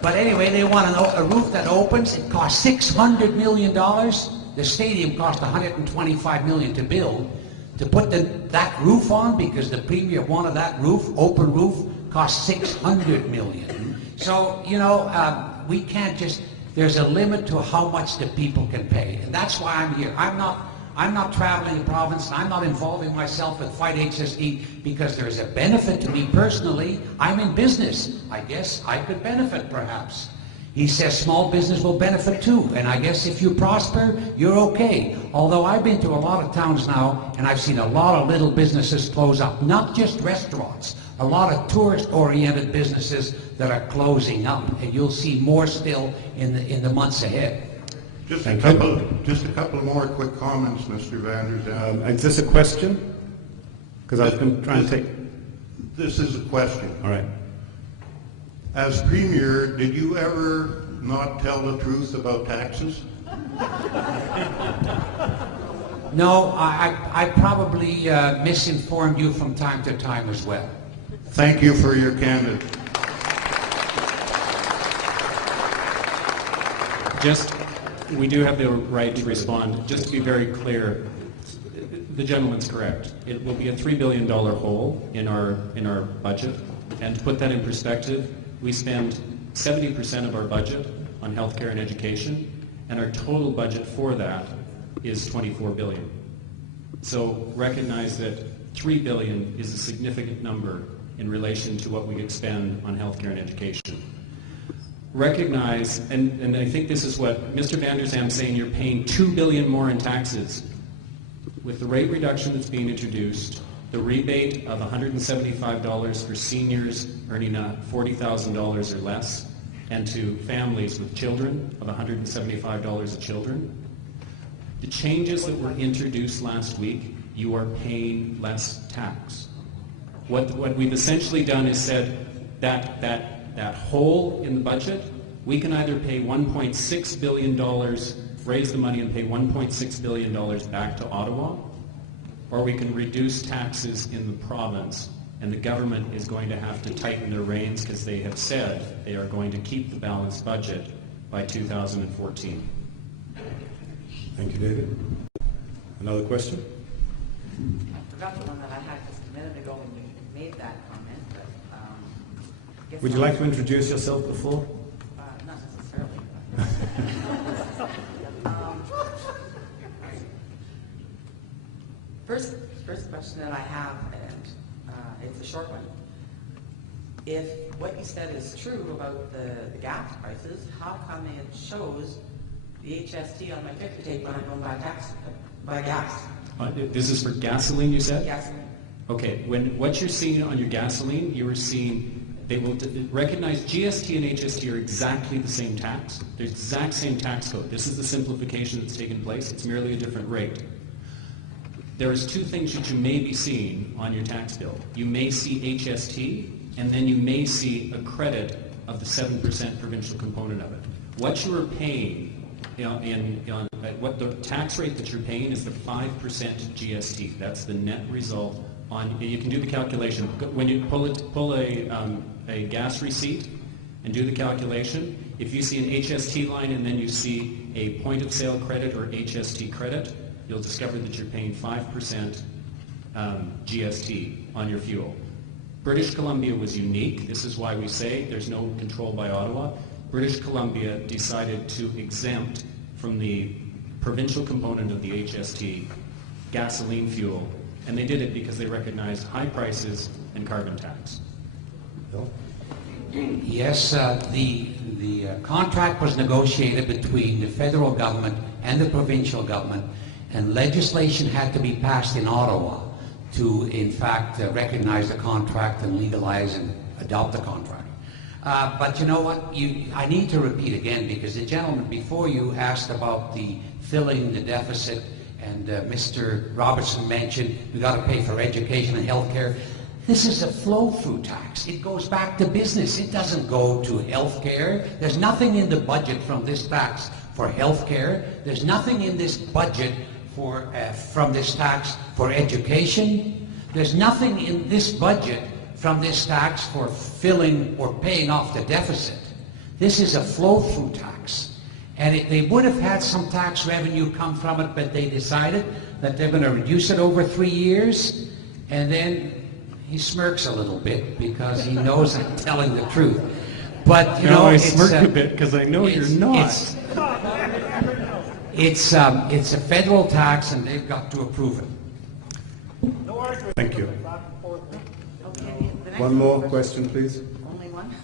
But anyway, they want a roof that opens. It costs $600 million. The stadium cost $125 million to build. To put that roof on, because the premier wanted that roof, open roof, cost $600 million. So, you know, we can't just, there's a limit to how much the people can pay. And that's why I'm here. I'm not traveling the province, and I'm not involving myself with Fight HST because there's a benefit to me personally. I'm in business. I guess I could benefit perhaps. He says small business will benefit too, and I guess if you prosper, you're okay. Although I've been to a lot of towns now, and I've seen a lot of little businesses close up, not just restaurants, a lot of tourist-oriented businesses that are closing up, and you'll see more still in the months ahead. Just a couple more quick comments, Mr. Vanderzand. Is this a question? Because I've been trying to take... This is a question. All right. As Premier, did you ever not tell the truth about taxes? No, I probably misinformed you from time to time as well. Thank you for your candid. We do have the right to respond. Just to be very clear, the gentleman's correct. It will be a $3 billion hole in our budget. And to put that in perspective, we spend 70% of our budget on healthcare and education, and our total budget for that is $24 billion. So recognize that $3 billion is a significant number in relation to what we expend on healthcare and education. Recognize, and I think this is what Mr. Vanderzand's saying, you're paying $2 billion more in taxes. With the rate reduction that's being introduced, the rebate of $175 for seniors earning $40,000 or less, and to families with children of $175 a children. The changes that were introduced last week, you are paying less tax. What we've essentially done is said that hole in the budget, we can either pay $1.6 billion, raise the money and pay $1.6 billion back to Ottawa, or we can reduce taxes in the province, and the government is going to have to tighten their reins because they have said they are going to keep the balanced budget by 2014. Thank you, David. Another question? I forgot the one that I had just a minute ago when you made that comment, but I guess Would you like to introduce yourself before? not necessarily. First question that I have, and it's a short one. If what you said is true about the gas prices, how come it shows the HST on my ticket tape when I go buy gas? This is for gasoline, you said? Gasoline. Okay, what you're seeing on your gasoline, you are seeing, they will recognize GST and HST are exactly the same tax. They're the exact same tax code. This is the simplification that's taken place. It's merely a different rate. There's two things that you may be seeing on your tax bill. You may see HST, and then you may see a credit of the 7% provincial component of it. What you are paying, what the tax rate that you're paying is the 5% GST. That's the net result on, you can do the calculation. When you pull a gas receipt and do the calculation, if you see an HST line and then you see a point of sale credit or HST credit, you'll discover that you're paying 5% GST on your fuel. British Columbia was unique. This is why we say there's no control by Ottawa. British Columbia decided to exempt from the provincial component of the HST gasoline fuel, and they did it because they recognized high prices and carbon tax. Bill? Yes, the contract was negotiated between the federal government and the provincial government, and legislation had to be passed in Ottawa to, in fact, recognize the contract and legalize and adopt the contract. But you know what? I need to repeat again, because the gentleman before you asked about the filling the deficit, and Mr. Robertson mentioned we got to pay for education and health care. This is a flow-through tax. It goes back to business. It doesn't go to health care. There's nothing in the budget from this tax for health care. There's nothing in this budget for, from this tax for education. There's nothing in this budget from this tax for filling or paying off the deficit. This is a flow-through tax. And they would have had some tax revenue come from it, but they decided that they're going to reduce it over 3 years. And then he smirks a little bit because he knows I'm telling the truth. But, you know, I it's smirk a bit because I know you're not. It's a federal tax, and they've got to approve it. Thank you. Okay, the next One more question, please. Only one?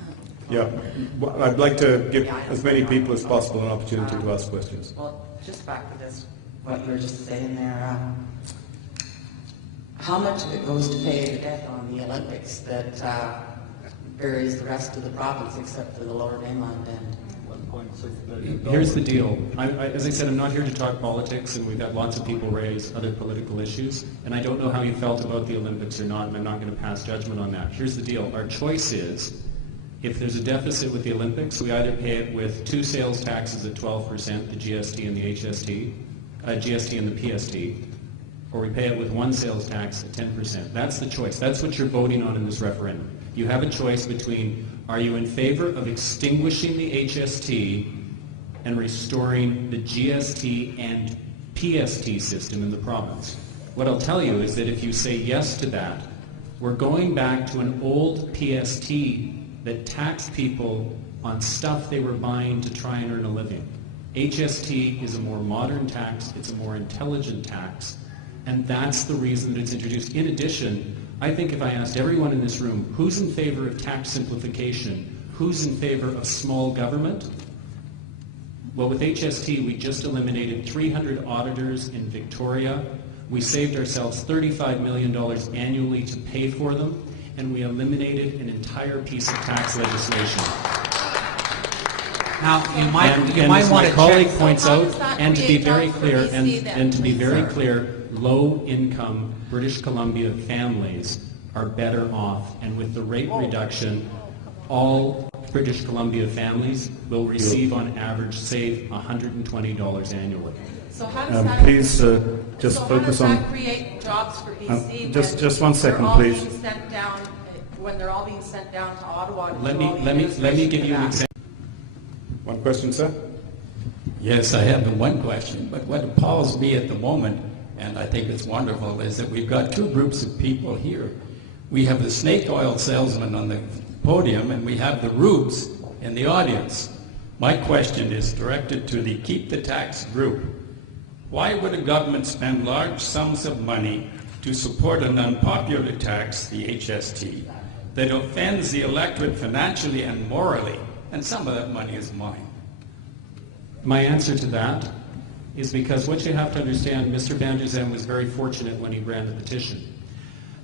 Yeah. Well, I'd like to give as many people as possible an opportunity to ask questions. Well, just back to this, what you were just saying there, how much of it goes to pay the debt on the Olympics that varies the rest of the province except for the Lower Mainland and Here's the deal. As I said, I'm not here to talk politics, and we've had lots of people raise other political issues, and I don't know how you felt about the Olympics or not, and I'm not going to pass judgment on that. Here's the deal. Our choice is, if there's a deficit with the Olympics, we either pay it with 2 sales taxes at 12%, the GST and the HST, GST and the PST, or we pay it with 1 sales tax at 10%. That's the choice. That's what you're voting on in this referendum. You have a choice between, are you in favor of extinguishing the HST and restoring the GST and PST system in the province? What I'll tell you is that if you say yes to that, we're going back to an old PST that taxed people on stuff they were buying to try and earn a living. HST is a more modern tax, it's a more intelligent tax, and that's the reason that it's introduced. In addition, I think if I asked everyone in this room who's in favor of tax simplification, who's in favor of small government, well, with HST, we just eliminated 300 auditors in Victoria. We saved ourselves $35 million annually to pay for them, and we eliminated an entire piece of tax legislation. Now, you might as want my to colleague check. points So how out, does that and to be create very jobs for clear, BC then, and to be please, very sir? clear, low-income British Columbia families are better off, and with the rate reduction, all British Columbia families will receive, on average, save $120 annually. So how does that Please just so focus how on... does that create jobs for BC? just when 1 second, they're all please. being sent down, when they're all being sent down to Ottawa to Let do all the me administration give you for an that? example. One question, sir? Yes, I have one question, but what appalls me at the moment, and I think it's wonderful, is that we've got 2 groups of people here. We have the snake oil salesman on the podium, and we have the rubes in the audience. My question is directed to the Keep the Tax group. Why would a government spend large sums of money to support an unpopular tax, the HST, that offends the electorate financially and morally, and some of that money is mine? My answer to that is because what you have to understand, Mr. Van Der Zem was very fortunate when he ran the petition.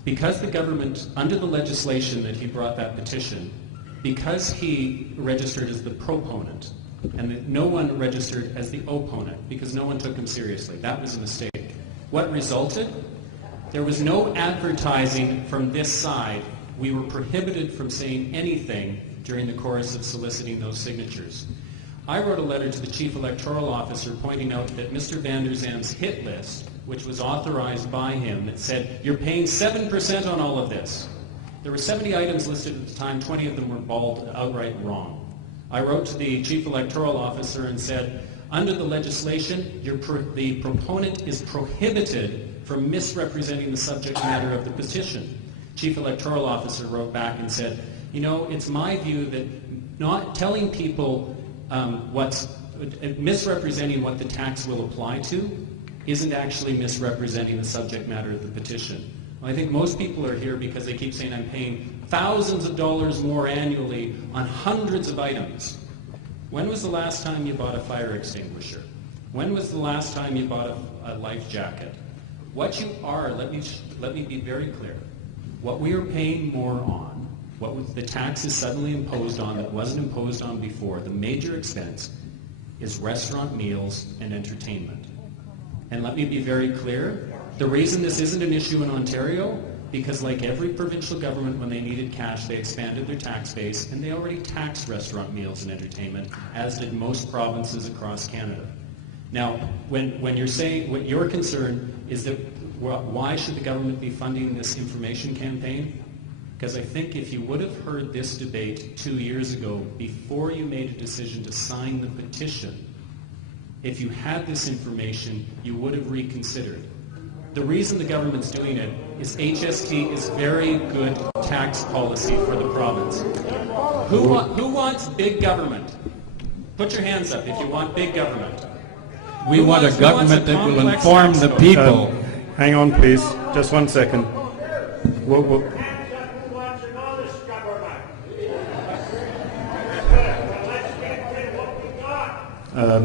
Because the government, under the legislation that he brought that petition, because he registered as the proponent, and that no one registered as the opponent, because no one took him seriously. That was a mistake. What resulted? There was no advertising from this side. We were prohibited from saying anything during the course of soliciting those signatures. I wrote a letter to the Chief Electoral Officer pointing out that Mr. Van Der Zem's hit list, which was authorized by him, that said, you're paying 7% on all of this. There were 70 items listed at the time, 20 of them were bald, outright wrong. I wrote to the Chief Electoral Officer and said, under the legislation, the proponent is prohibited from misrepresenting the subject matter of the petition. Chief Electoral Officer wrote back and said, you know, it's my view that not telling people misrepresenting what the tax will apply to isn't actually misrepresenting the subject matter of the petition. I think most people are here because they keep saying I'm paying thousands of dollars more annually on hundreds of items. When was the last time you bought a fire extinguisher? When was the last time you bought a life jacket? What you are, let me be very clear. What we are paying more on, what the tax is suddenly imposed on that wasn't imposed on before, the major expense is restaurant meals and entertainment. And let me be very clear, the reason this isn't an issue in Ontario because like every provincial government, when they needed cash, they expanded their tax base, and they already taxed restaurant meals and entertainment, as did most provinces across Canada. Now, when you're saying, what your concern is that, why should the government be funding this information campaign? Because I think if you would have heard this debate 2 years ago, before you made a decision to sign the petition, if you had this information, you would have reconsidered. The reason the government's doing it is HST is very good tax policy for the province. Who wants big government? Put your hands up if you want big government. We want a government that will inform the people. Hang on, please. Just 1 second.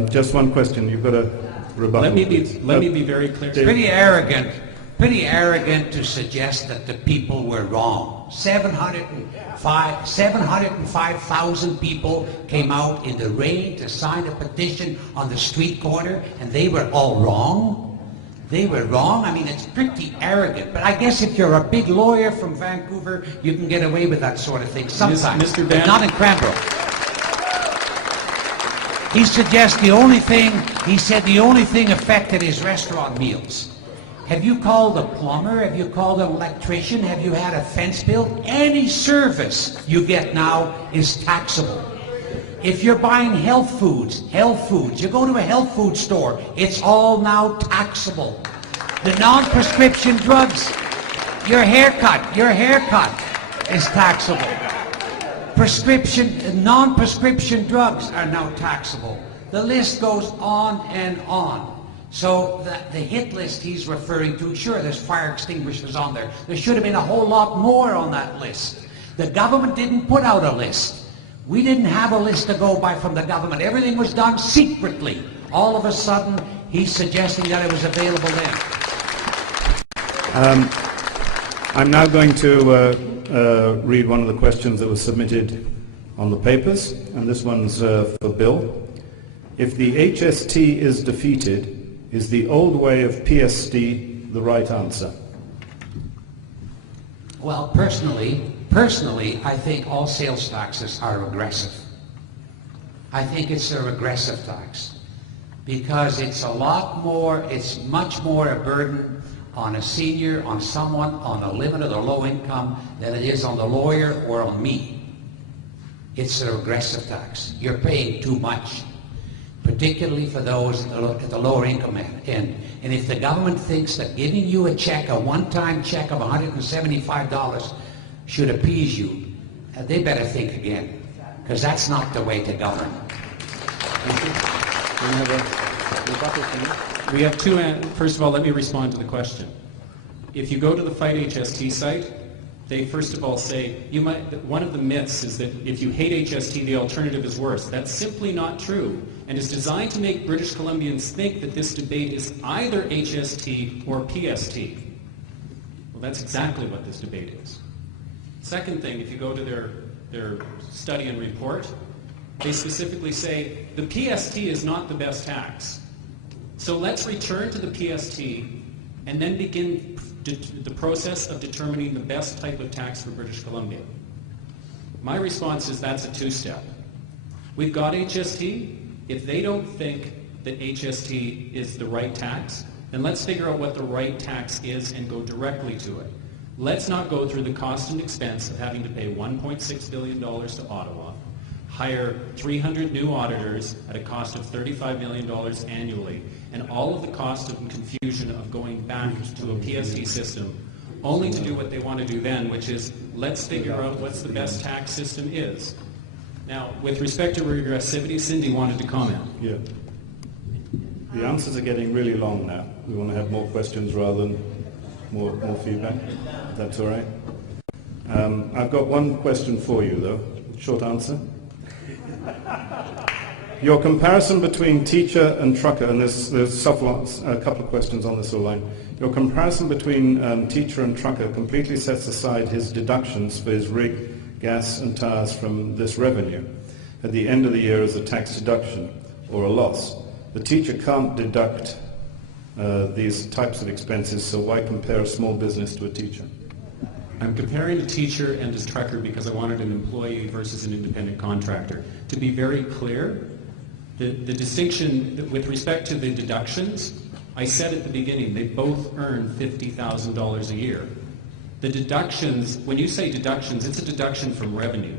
Just one question. You've got a rebuttal. Let me be very clear. It's pretty arrogant to suggest that the people were wrong. 705,000 people came out in the rain to sign a petition on the street corner, and they were all wrong. They were wrong. I mean, it's pretty arrogant. But I guess if you're a big lawyer from Vancouver, you can get away with that sort of thing sometimes. Mr. But not in Cranbrook. He said the only thing affected is restaurant meals. Have you called a plumber? Have you called an electrician? Have you had a fence built? Any service you get now is taxable. If you're buying health foods, you go to a health food store, it's all now taxable. The non-prescription drugs, your haircut is taxable. Non-prescription drugs are now taxable. The list goes on and on. So the hit list he's referring to, sure, there's fire extinguishers on there. There should have been a whole lot more on that list. The government didn't put out a list. We didn't have a list to go by from the government. Everything was done secretly. All of a sudden, he's suggesting that it was available then. I'm now going to read one of the questions that was submitted on the papers, and this one's for Bill. If the HST is defeated, is the old way of PST the right answer? Well, personally, I think all sales taxes are regressive. I think it's a regressive tax because it's much more a burden on a senior, on someone on a limited or low income than it is on the lawyer or on me. It's a regressive tax. You're paying too much, particularly for those at the lower income end. And if the government thinks that giving you a one-time check of $175 should appease you, they better think again, because that's not the way to govern. We have two. First of all, let me respond to the question. If you go to the Fight HST site, they first of all say one of the myths is that if you hate HST, the alternative is worse. That's simply not true, and is designed to make British Columbians think that this debate is either HST or PST. Well, that's exactly what this debate is. Second thing, if you go to their study and report, they specifically say the PST is not the best tax. So let's return to the PST and then begin the process of determining the best type of tax for British Columbia. My response is that's a two-step. We've got HST. If they don't think that HST is the right tax, then let's figure out what the right tax is and go directly to it. Let's not go through the cost and expense of having to pay $1.6 billion to Ottawa, hire 300 new auditors at a cost of $35 million annually, and all of the cost and confusion of going back to a PST system, only to do what they want to do then, which is let's figure out what the best tax system is. Now, with respect to regressivity, Cindy wanted to comment. Yeah. The answers are getting really long now. We want to have more questions rather than more feedback. That's all right. I've got one question for you, though. Short answer. Your comparison between teacher and trucker, and there's a couple of questions on this line. Your comparison between teacher and trucker completely sets aside his deductions for his rig, gas and tires from this revenue at the end of the year as a tax deduction or a loss. The teacher can't deduct these types of expenses, so why compare a small business to a teacher? I'm comparing a teacher and a trucker because I wanted an employee versus an independent contractor. To be very clear, the distinction with respect to the deductions, I said at the beginning, they both earn $50,000 a year. The deductions, when you say deductions, it's a deduction from revenue.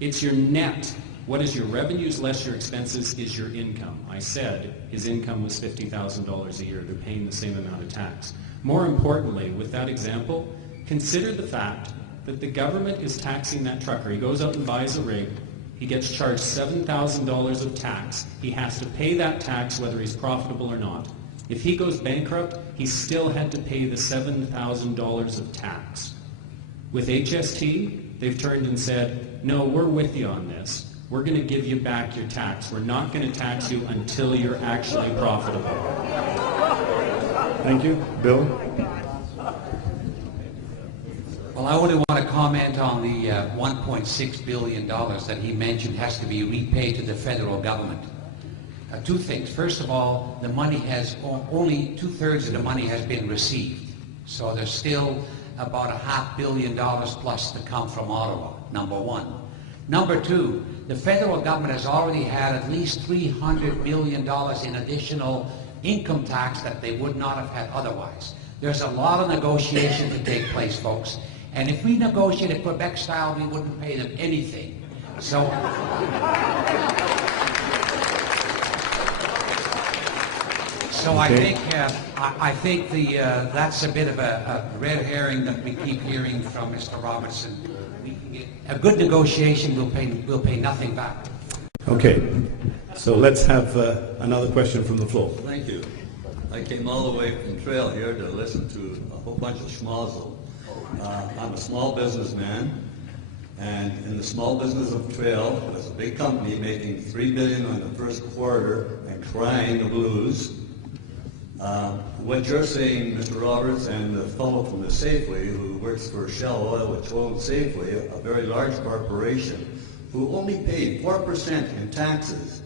It's your net. What is your revenues less your expenses is your income. I said his income was $50,000 a year. They're paying the same amount of tax. More importantly, with that example, consider the fact that the government is taxing that trucker. He goes out and buys a rig. He gets charged $7,000 of tax. He has to pay that tax whether he's profitable or not. If he goes bankrupt, he still had to pay the $7,000 of tax. With HST, they've turned and said, no, we're with you on this. We're going to give you back your tax. We're not going to tax you until you're actually profitable. Thank you. Bill? Well, I only want to comment on the $1.6 billion that he mentioned has to be repaid to the federal government. Two things. First of all, the money has, only 2/3 of the money has been received. So there's still about $500 million plus to come from Ottawa, number one. Number two, the federal government has already had at least $300 million in additional income tax that they would not have had otherwise. There's a lot of negotiation to take place, folks. And if we negotiated Quebec style, we wouldn't pay them anything. So, I think that's a bit of a red herring that we keep hearing from Mr. Robertson. We can get a good negotiation. We'll pay nothing back. Okay, so let's have another question from the floor. Thank you. I came all the way from Trail here to listen to a whole bunch of schmozzle. I'm a small businessman, and in the small business of Trail, there's a big company making $3 billion in the first quarter and crying the blues. What you're saying, Mr. Roberts, and the fellow from the Safeway who works for Shell Oil, which owns Safeway, a very large corporation, who only paid 4% in taxes.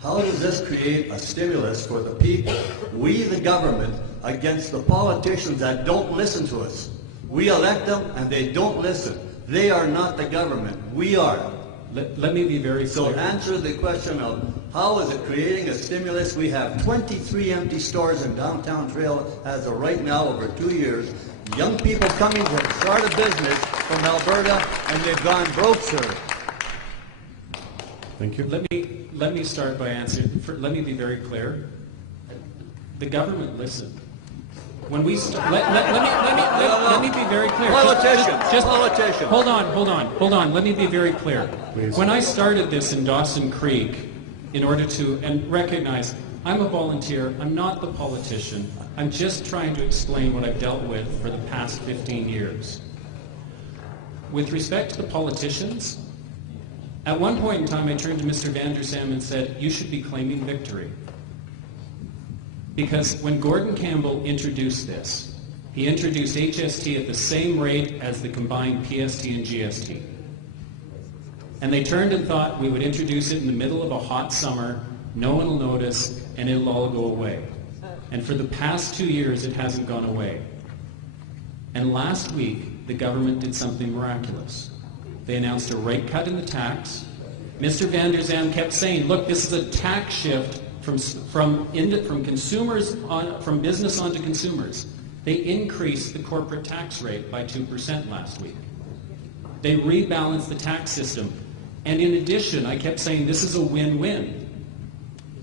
How does this create a stimulus for the people, we the government, against the politicians that don't listen to us? We elect them and they don't listen. They are not the government. We are. Let me be very clear. So answer the question of how is it creating a stimulus? We have 23 empty stores in downtown Trail as of right now over 2 years. Young people coming to start a business from Alberta and they've gone broke, sir. Thank you. Let me start by answering. Let me be very clear. The government listened. When we let me be very clear. Politician. Hold on. Let me be very clear. Please. When I started this in Dawson Creek, in order to and recognize, I'm a volunteer. I'm not the politician. I'm just trying to explain what I've dealt with for the past 15 years. With respect to the politicians, at one point in time, I turned to Mr. Van der Sam and said, "You should be claiming victory." Because when Gordon Campbell introduced this, he introduced HST at the same rate as the combined PST and GST. And they turned and thought we would introduce it in the middle of a hot summer, no one will notice, and it'll all go away. And for the past 2 years, it hasn't gone away. And last week, the government did something miraculous. They announced a rate cut in the tax. Mr. Van der Zam kept saying, look, this is a tax shift from business onto consumers. They increased the corporate tax rate by 2% last week. They rebalanced the tax system. And in addition, I kept saying this is a win-win.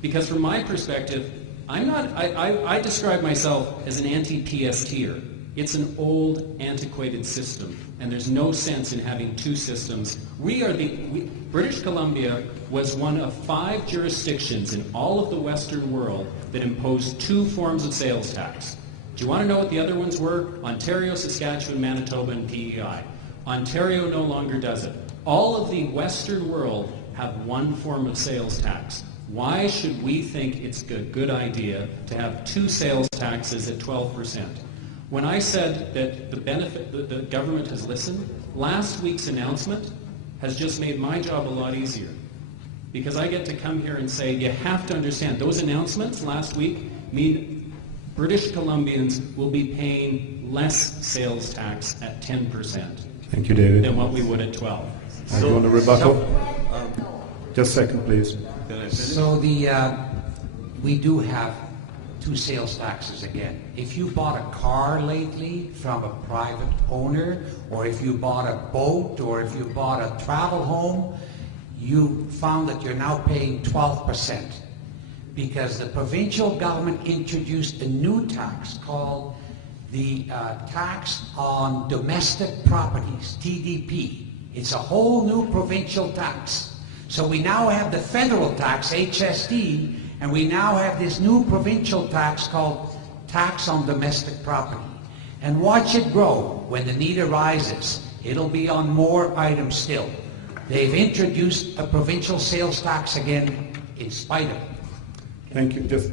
Because from my perspective, I describe myself as an anti-PSTer. It's an old, antiquated system, and there's no sense in having two systems. British Columbia was one of 5 jurisdictions in all of the Western world that imposed 2 forms of sales tax. Do you want to know what the other ones were? Ontario, Saskatchewan, Manitoba, and PEI. Ontario no longer does it. All of the Western world have 1 form of sales tax. Why should we think it's a good idea to have 2 sales taxes at 12%? When I said that the government has listened, last week's announcement has just made my job a lot easier. Because I get to come here and say, you have to understand, those announcements last week mean British Columbians will be paying less sales tax at 10% Thank you, David. than what we would at 12. Do you want a rebuttal? Just a second, please. Can I finish? So we do have two sales taxes again. If you bought a car lately from a private owner, or if you bought a boat, or if you bought a travel home, you found that you're now paying 12%, because the provincial government introduced a new tax called the tax on domestic properties, TDP. It's a whole new provincial tax. So we now have the federal tax, HST, and we now have this new provincial tax called tax on domestic property. And watch it grow. When the need arises, it'll be on more items still. They've introduced a provincial sales tax again in spite of it. Thank you. Just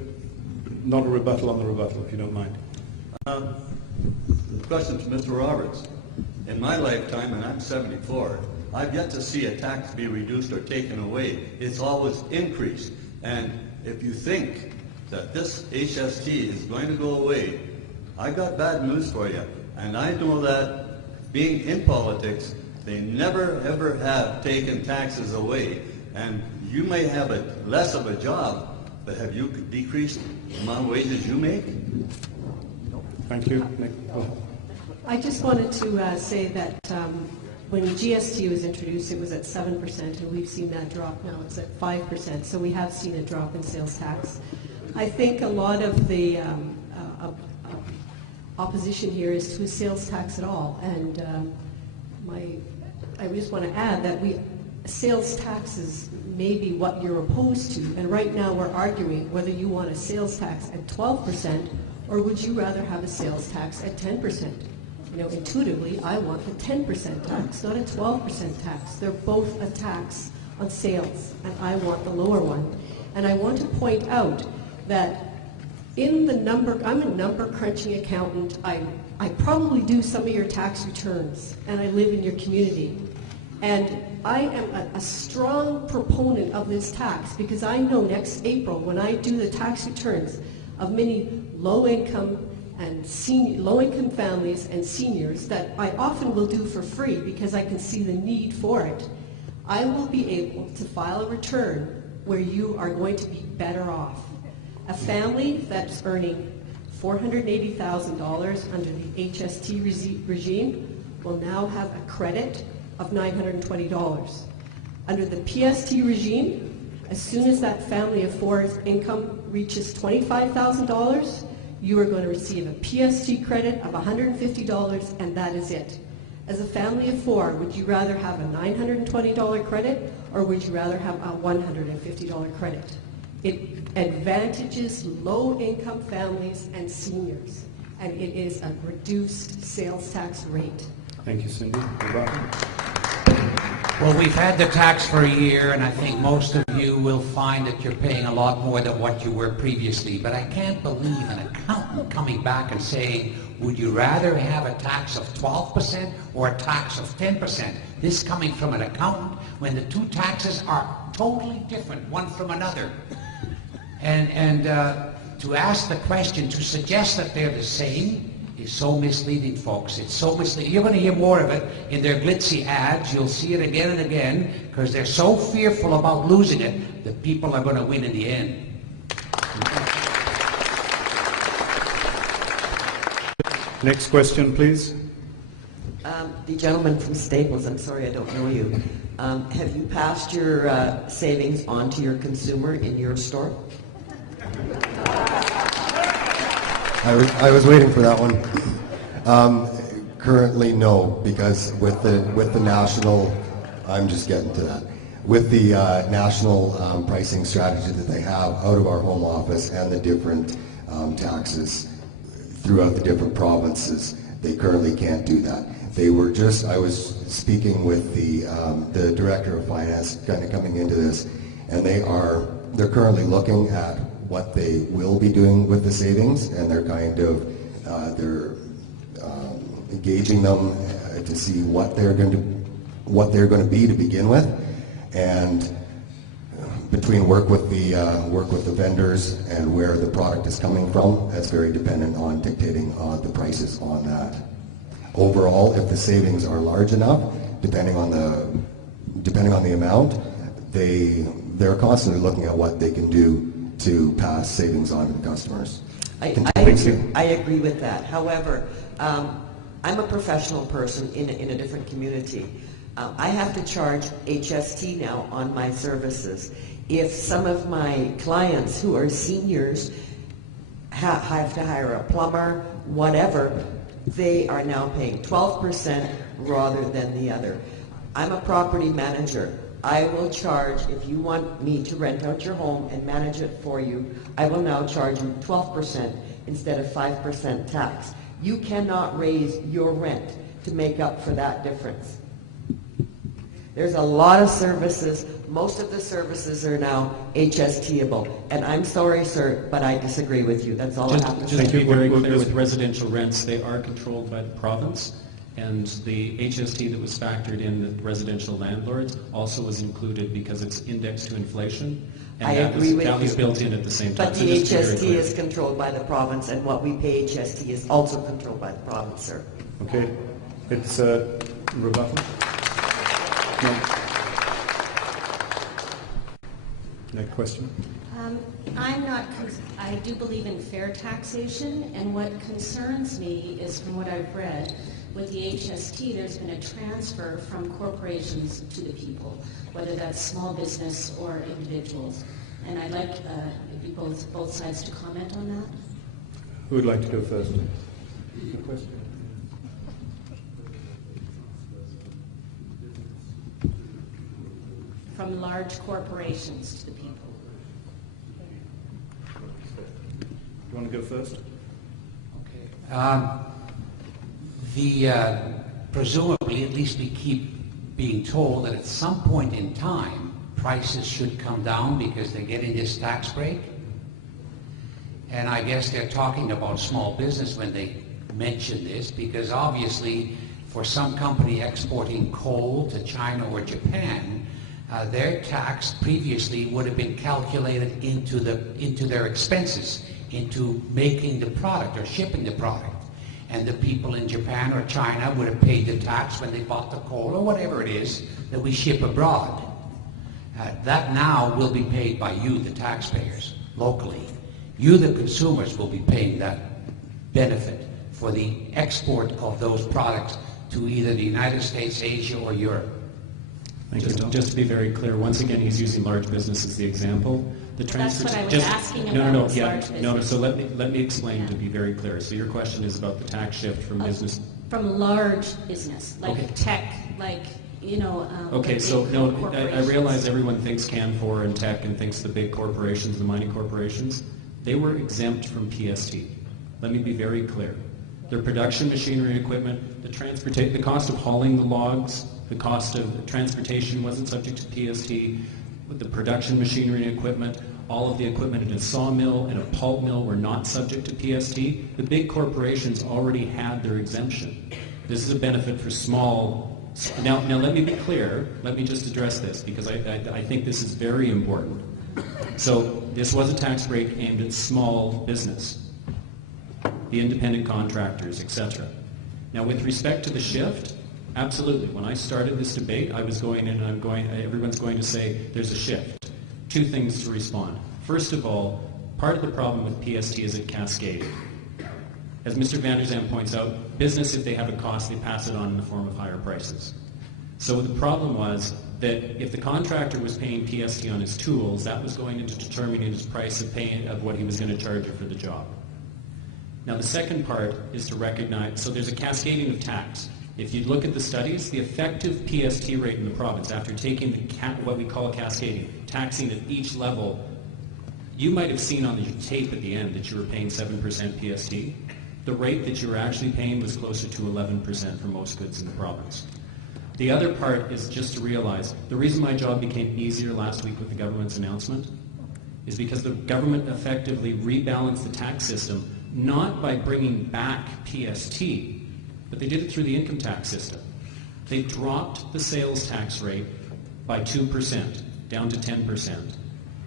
not a rebuttal on the rebuttal, if you don't mind. Question to Mr. Roberts. In my lifetime, and I'm 74, I've yet to see a tax be reduced or taken away. It's always increased. And if you think that this HST is going to go away, I got bad news for you. And I know that being in politics, they never ever have taken taxes away. And you may have less of a job, but have you decreased the amount of wages you make? Thank you. Nick. I just wanted to say that when GST was introduced, it was at 7%, and we've seen that drop now. It's at 5%, so we have seen a drop in sales tax. I think a lot of the opposition here is to a sales tax at all, and I just want to add that sales taxes may be what you're opposed to, and right now we're arguing whether you want a sales tax at 12% or would you rather have a sales tax at 10%. You know, intuitively, I want the 10% tax, not a 12% tax. They're both a tax on sales, and I want the lower one. And I want to point out that in the I'm a number crunching accountant. I probably do some of your tax returns, and I live in your community. And I am a strong proponent of this tax because I know next April when I do the tax returns of many low-income families and seniors that I often will do for free because I can see the need for it, I will be able to file a return where you are going to be better off. A family that's earning $480,000 under the HST regime will now have a credit of $920. Under the PST regime, as soon as that family of four's income reaches $25,000, you are going to receive a PST credit of $150, and that is it. As a family of four, would you rather have a $920 credit, or would you rather have a $150 credit? It advantages low-income families and seniors, and it is a reduced sales tax rate. Thank you, Cindy. Well, we've had the tax for a year, and I think most of you will find that you're paying a lot more than what you were previously. But I can't believe an accountant coming back and saying, would you rather have a tax of 12% or a tax of 10%? This coming from an accountant when the two taxes are totally different, one from another. And to ask the question, to suggest that they're the same, is so misleading, folks. It's so misleading. You're going to hear more of it in their glitzy ads. You'll see it again and again because they're so fearful about losing it that people are going to win in the end. Next question, please. The gentleman from Staples, I'm sorry I don't know you. Have you passed your savings on to your consumer in your store? I was waiting for that one. Currently, no, because with the national, I'm just getting to that. With the national pricing strategy that they have out of our home office and the different taxes throughout the different provinces, they currently can't do that. I was speaking with the director of finance, kind of coming into this, and they're currently looking at what they will be doing with the savings, and they're engaging them to see what they're going to be to begin with. And between work with the vendors and where the product is coming from, that's very dependent on dictating the prices on that. Overall, if the savings are large enough, depending on the amount, they're constantly looking at what they can do to pass savings on to the customers. I agree with that. However, I'm a professional person in a different community. I have to charge HST now on my services. If some of my clients who are seniors have to hire a plumber, whatever, they are now paying 12% rather than the other. I'm a property manager. I will charge, if you want me to rent out your home and manage it for you, I will now charge you 12% instead of 5% tax. You cannot raise your rent to make up for that difference. There's a lot of services. Most of the services are now HST-able. And I'm sorry, sir, but I disagree with you. That's all I have to say. Just to be very clear, with residential rents, they are controlled by the province. And the HST that was factored in the residential landlords also was included because it's indexed to inflation. And I agree with you. That was built in at the same time. But the HST is controlled by the province, and what we pay HST is also controlled by the province, sir. Okay. It's rebuttal. No. Next question. I do believe in fair taxation, and what concerns me is, from what I've read, with the HST, there's been a transfer from corporations to the people, whether that's small business or individuals. And I'd like both sides to comment on that. Who would like to go first? Good question. From large corporations to the people. You want to go first? Okay. Presumably, at least we keep being told that at some point in time, prices should come down because they're getting this tax break. And I guess they're talking about small business when they mention this, because obviously for some company exporting coal to China or Japan, their tax previously would have been calculated into their expenses, into making the product or shipping the product. And the people in Japan or China would have paid the tax when they bought the coal or whatever it is that we ship abroad. That now will be paid by you, the taxpayers, locally. You, the consumers, will be paying that benefit for the export of those products to either the United States, Asia, or Europe. Just to be very clear, once again, he's using large business as the example. That's what I was asking about. So let me explain to be very clear. So your question is about the tax shift from business. From large business, like tech, like, Okay, so no, I realize everyone thinks Canfor and tech and thinks the big corporations, the mining corporations, they were exempt from PST. Let me be very clear. Their production machinery and equipment, the cost of hauling the logs, the cost of transportation wasn't subject to PST. With the production machinery and equipment, all of the equipment in a sawmill and a pulp mill were not subject to PST. The big corporations already had their exemption. This is a benefit for small. Now let me be clear. Let me just address this, because I think this is very important. So this was a tax break aimed at small business, the independent contractors, etc. Now, with respect to the shift, absolutely. When I started this debate, I was going in and everyone's going to say there's a shift. Two things to respond. First of all, part of the problem with PST is it cascaded. As Mr. Van der Zand points out, business, if they have a cost, they pass it on in the form of higher prices. So the problem was that if the contractor was paying PST on his tools, that was going into determining his price of what he was going to charge for the job. Now the second part is to recognize, so there's a cascading of tax. If you look at the studies, the effective PST rate in the province, after taking what we call cascading, taxing at each level, you might have seen on the tape at the end that you were paying 7% PST. The rate that you were actually paying was closer to 11% for most goods in the province. The other part is just to realize, the reason my job became easier last week with the government's announcement is because the government effectively rebalanced the tax system, not by bringing back PST, but they did it through the income tax system. They dropped the sales tax rate by 2%, down to 10%.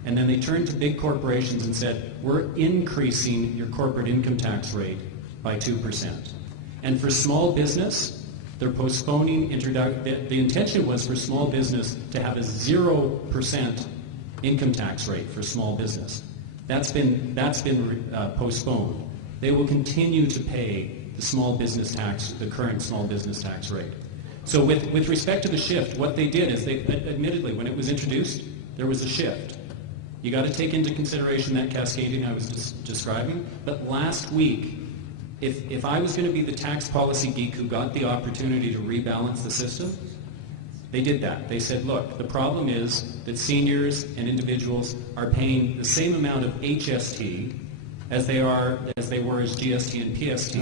And then they turned to big corporations and said, we're increasing your corporate income tax rate by 2%. And for small business, they're postponing the intention was for small business to have a 0% income tax rate for small business. That's been postponed. They will continue to pay the small business tax, the current small business tax rate. So with respect to the shift, what they did is they, admittedly, when it was introduced, there was a shift. You got to take into consideration that cascading I was describing. But last week, if I was going to be the tax policy geek who got the opportunity to rebalance the system, they did that. They said, look, the problem is that seniors and individuals are paying the same amount of HST as they were as GST and PST.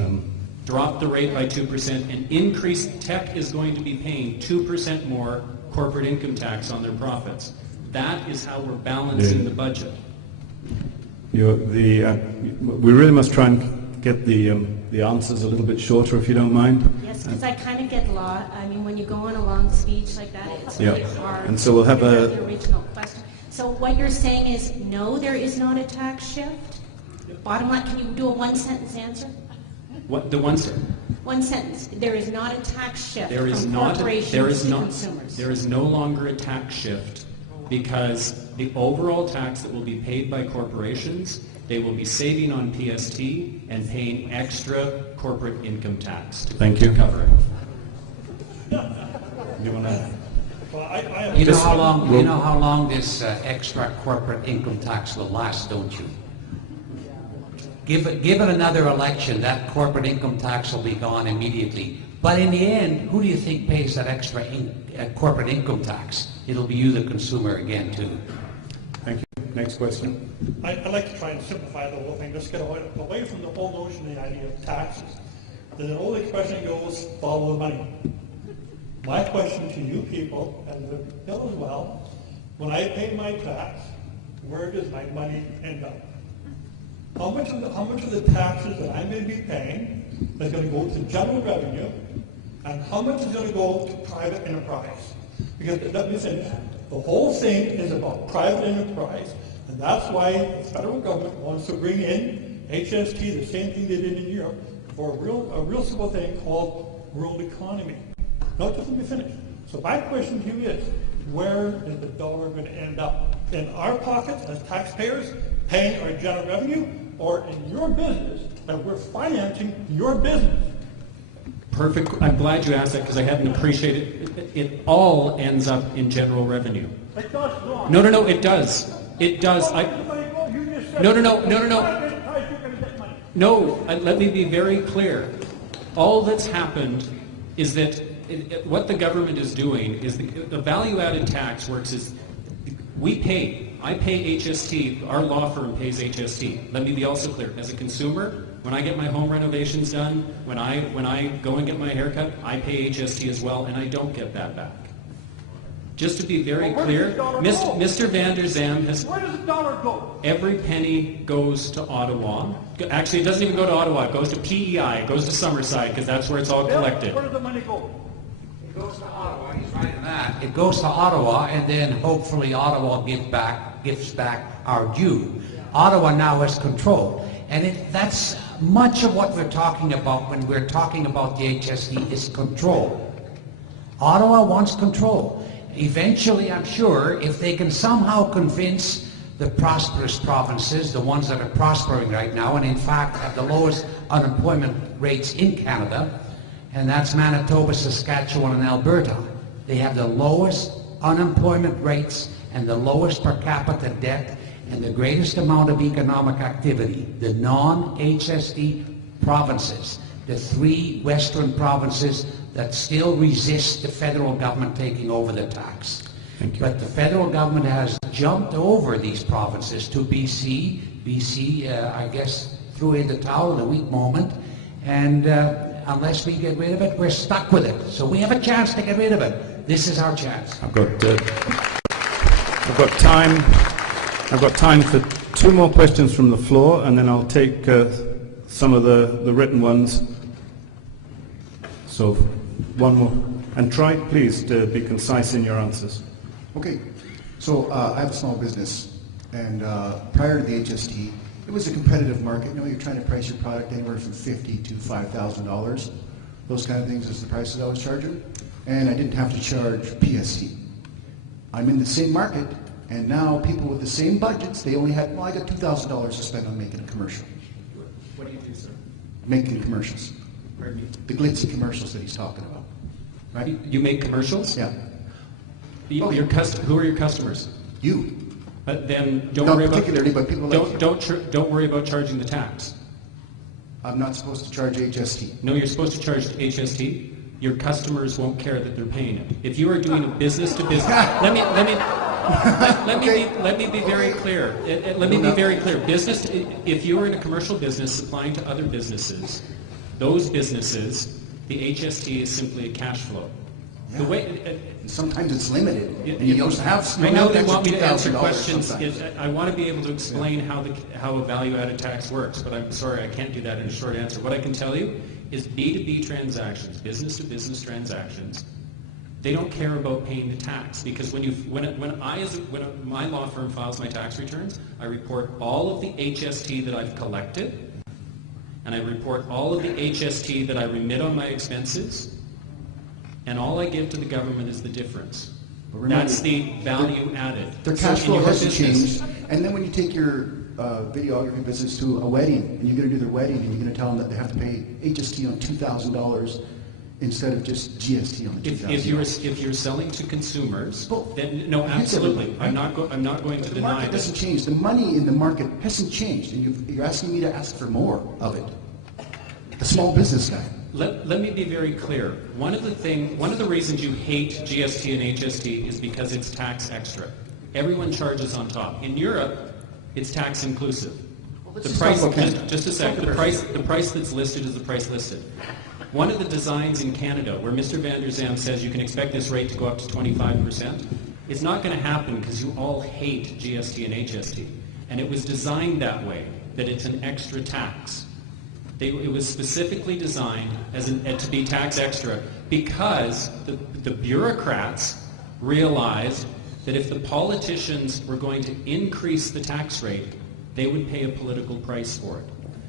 Drop the rate by 2% and increase. Tech is going to be paying 2% more corporate income tax on their profits. That is how we're balancing the budget. We really must try and get the answers a little bit shorter, if you don't mind. Yes, because I kind of get lost. I mean, when you go on a long speech like that, it's really hard. And so we'll have the original question. So what you're saying is, no, there is not a tax shift? Bottom line, can you do a one-sentence answer? What the one sentence? One sentence. There is not a tax shift from corporations to consumers. There is no longer a tax shift because the overall tax that will be paid by corporations, they will be saving on PST and paying extra corporate income tax to cover it. You want to? You know how long this extra corporate income tax will last, don't you? Give it another election, that corporate income tax will be gone immediately. But in the end, who do you think pays that extra corporate income tax? It'll be you, the consumer, again, too. Thank you. Next question. I'd like to try and simplify the whole thing. Let's get away from the whole notion, the idea of taxes. There's an old expression goes, follow the money. My question to you people, and the bill as well, when I pay my tax, where does my money end up? How much of the taxes that I'm going to be paying is going to go to general revenue, and how much is going to go to private enterprise? Because let me say, the whole thing is about private enterprise, and that's why the federal government wants to bring in HST, the same thing they did in Europe, for a real simple thing called world economy. Now, just let me finish. So my question to you is, where is the dollar going to end up? In our pockets as taxpayers, paying our general revenue, or in your business that we're financing your business? Perfect. I'm glad you asked that because I hadn't appreciated it. It all ends up in general revenue. It does, Ron. No, it does. It does. No. No, let me be very clear. All that's happened is that what the government is doing is the value-added tax works is I pay HST, our law firm pays HST. Let me be also clear, as a consumer, when I get my home renovations done, when I go and get my haircut, I pay HST as well, and I don't get that back. Just to be very clear, Mr. Van der Zam has... Where does the dollar go? Every penny goes to Ottawa. Actually, it doesn't even go to Ottawa. It goes to PEI. It goes to Summerside, because that's where it's all collected. Where does the money go? It goes to Ottawa. He's right in that. It goes to Ottawa, and then hopefully Ottawa gives back our due. Ottawa now has control. And that's much of what we're talking about when we're talking about the HST is control. Ottawa wants control. Eventually, I'm sure, if they can somehow convince the prosperous provinces, the ones that are prospering right now, and in fact have the lowest unemployment rates in Canada, and that's Manitoba, Saskatchewan, and Alberta. They have the lowest unemployment rates and the lowest per capita debt and the greatest amount of economic activity. The non-HST provinces, the three western provinces that still resist the federal government taking over the tax. Thank you. But the federal government has jumped over these provinces to BC. BC, I guess, threw in the towel at a weak moment, and unless we get rid of it, we're stuck with it. So we have a chance to get rid of it. This is our chance. I've got time for two more questions from the floor, and then I'll take some of the written ones. So one more. And try, please, to be concise in your answers. Okay. So I have a small business, And prior to the HST, it was a competitive market. You know, you're trying to price your product anywhere from $50,000 to $5,000. Those kind of things is the prices I was charging. And I didn't have to charge PST. I'm in the same market, and now people with the same budgets, they only had, well, I got $2,000 to spend on making a commercial. What do you do, sir? Making commercials. Pardon me? The glitzy commercials that he's talking about. Right? You make commercials? Yeah. Who are your customers? You. But then don't Not worry particularly, about, but people like you. don't worry about charging the tax. I'm not supposed to charge HST. No, you're supposed to charge HST. Your customers won't care that they're paying it. If you are doing a business to business, let me be very clear. Let me be very clear. Business. If you are in a commercial business supplying to other businesses, those businesses, the HST is simply a cash flow. Yeah. The way. Sometimes it's limited. And you don't have. I know they want me to answer $2,000 questions. sometimes. I want to be able to explain how a value-added tax works, but I'm sorry, I can't do that in a short answer. What I can tell you is B2B transactions, business-to-business transactions, they don't care about paying the tax, because when my law firm files my tax returns, I report all of the HST that I've collected, and I report all of the HST that I remit on my expenses, and all I give to the government is the difference. Remember, that's the value added. Their cash flow hasn't changed. And then when you take your videography business to a wedding, and you're going to do their wedding, and you're going to tell them that they have to pay HST on $2,000 instead of just GST on the $2,000. If you're selling to consumers, then no, absolutely. I'm not going to deny the market that. doesn't change. The money in the market hasn't changed, and you're asking me to ask for more of it. The small business guy. Let me be very clear. One of the reasons you hate GST and HST is because it's tax extra. Everyone charges on top. In Europe, it's tax inclusive. The price, just a second. The price that's listed is the price listed. One of the designs in Canada, where Mr. Van der Zam says you can expect this rate to go up to 25%, it's not going to happen because you all hate GST and HST. And it was designed that way, that it's an extra tax. It was specifically designed to be tax extra because the bureaucrats realized that if the politicians were going to increase the tax rate, they would pay a political price for it.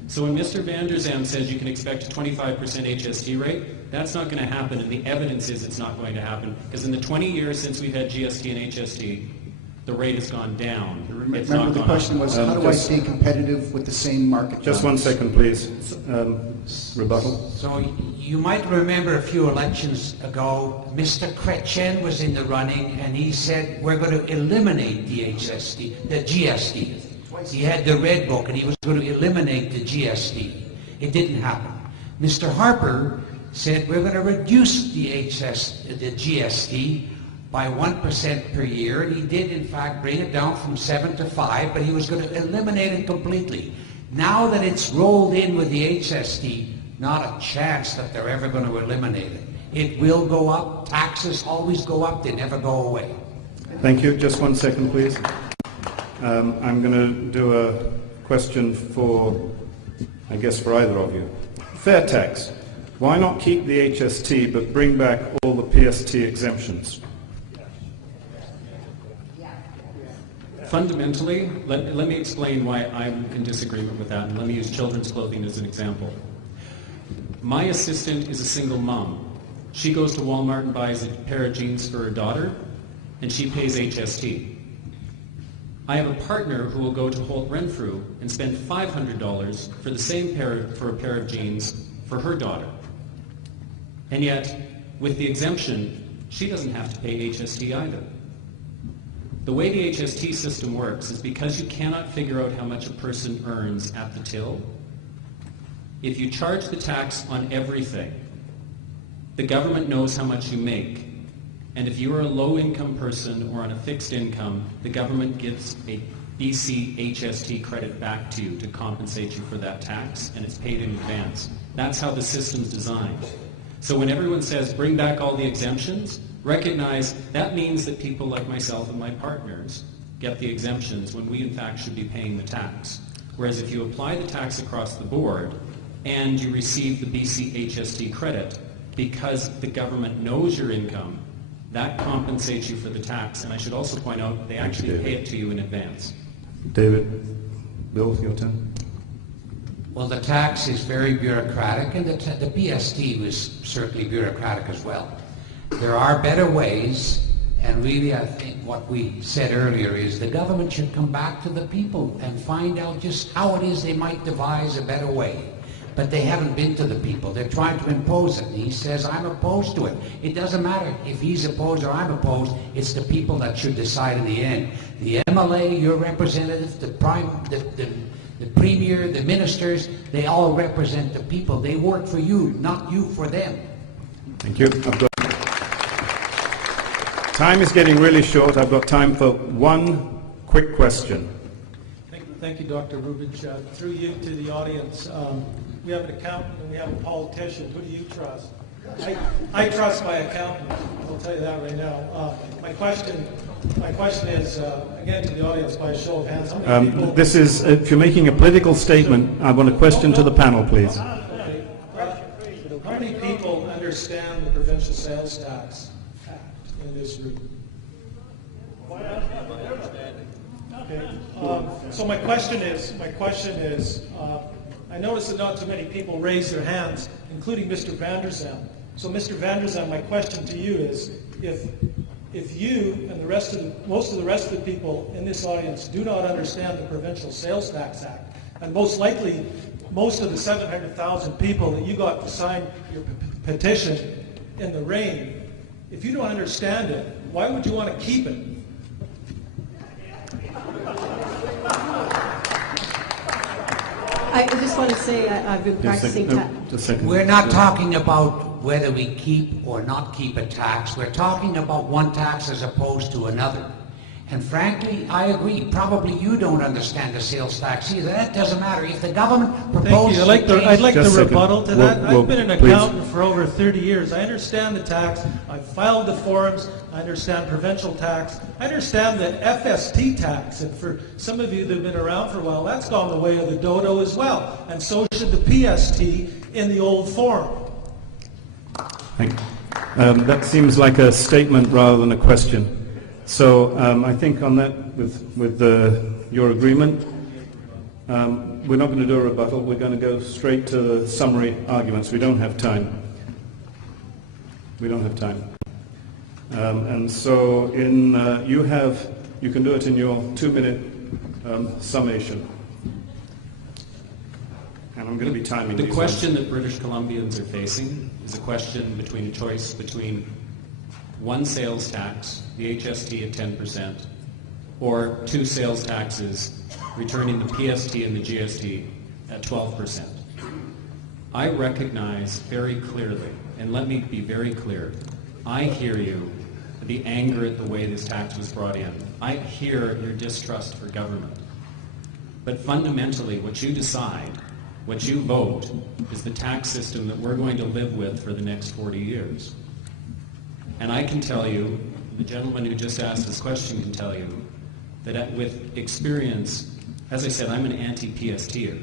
So when Mr. Van der Zam says you can expect a 25% HST rate, that's not going to happen, and the evidence is it's not going to happen, because in the 20 years since we've had GST and HST, the rate has gone down. Remember the question was, how do I stay competitive with the same market? Just 1 second, please. Rebuttal. So you might remember a few elections ago, Mr. Chrétien was in the running, and he said we're going to eliminate the HST, the GST. He had the red book, and he was going to eliminate the GST. It didn't happen. Mr. Harper said we're going to reduce the GST by 1% per year, and he did in fact bring it down from 7 to 5, but he was going to eliminate it completely. Now that it's rolled in with the HST, not a chance that they're ever going to eliminate it. It will go up. Taxes always go up. They never go away. Thank you. Just 1 second, please. I'm going to do a question I guess for either of you. Fair tax. Why not keep the HST but bring back all the PST exemptions? Fundamentally, let me explain why I'm in disagreement with that, and let me use children's clothing as an example. My assistant is a single mom. She goes to Walmart and buys a pair of jeans for her daughter, and she pays HST. I have a partner who will go to Holt Renfrew and spend $500 for the same pair of jeans for her daughter. And yet, with the exemption, she doesn't have to pay HST either. The way the HST system works is because you cannot figure out how much a person earns at the till, if you charge the tax on everything, the government knows how much you make. And if you are a low-income person or on a fixed income, the government gives a BC HST credit back to you to compensate you for that tax, and it's paid in advance. That's how the system's designed. So when everyone says, bring back all the exemptions, recognize that means that people like myself and my partners get the exemptions when we in fact should be paying the tax. Whereas if you apply the tax across the board and you receive the BC HST credit, because the government knows your income, that compensates you for the tax. And I should also point out, they actually pay it to you in advance. David, Bill, your turn. Well, the tax is very bureaucratic, and the PST was certainly bureaucratic as well. There are better ways, and really I think what we said earlier is the government should come back to the people and find out just how it is they might devise a better way. But they haven't been to the people. They're trying to impose it. And he says, I'm opposed to it. It doesn't matter if he's opposed or I'm opposed. It's the people that should decide in the end. The MLA, your representative, the premier, the ministers, they all represent the people. They work for you, not you for them. Thank you. Time is getting really short. I've got time for one quick question. Thank you, Dr. Rubich. Through you to the audience, we have an accountant and we have a politician. Who do you trust? I trust my accountant. I'll tell you that right now. My question is, again, to the audience, by a show of hands, how many people... This is, if you're making a political statement, I want a question to the panel, please. Okay. How many people understand the provincial sales tax act in this room? Okay. So my question is, I noticed that not too many people raised their hands, including Mr. Vanderzam. So Mr. Vanderzam, my question to you is, if you and most of the rest of the people in this audience do not understand the Provincial Sales Tax Act, and most likely most of the 700,000 people that you got to sign your petition in the rain, if you don't understand it, why would you want to keep it? I just want to say I've been practicing We're not talking about whether we keep or not keep a tax. We're talking about one tax as opposed to another. And frankly, I agree. Probably you don't understand the sales tax either. That doesn't matter. If the government proposes... Thank you. I'd like the rebuttal to that. I've been an accountant for over 30 years. I understand the tax. I've filed the forms. I understand provincial tax. I understand the FST tax. And for some of you that have been around for a while, that's gone the way of the dodo as well. And so should the PST in the old form. Thank you. That seems like a statement rather than a question. So I think on that, with your agreement, we're not going to do a rebuttal. We're going to go straight to the summary arguments. We don't have time. And so you can do it in your 2-minute summation. And I'm going to be timing The these question ones. that British Columbians are facing is a question between a choice between one sales tax, the HST at 10%, or two sales taxes, returning the PST and the GST at 12%. I recognize very clearly, and let me be very clear, I hear you, the anger at the way this tax was brought in. I hear your distrust for government. But fundamentally, what you decide, what you vote, is the tax system that we're going to live with for the next 40 years. And I can tell you, the gentleman who just asked this question can tell you, that with experience, as I said, I'm an anti-PSTer.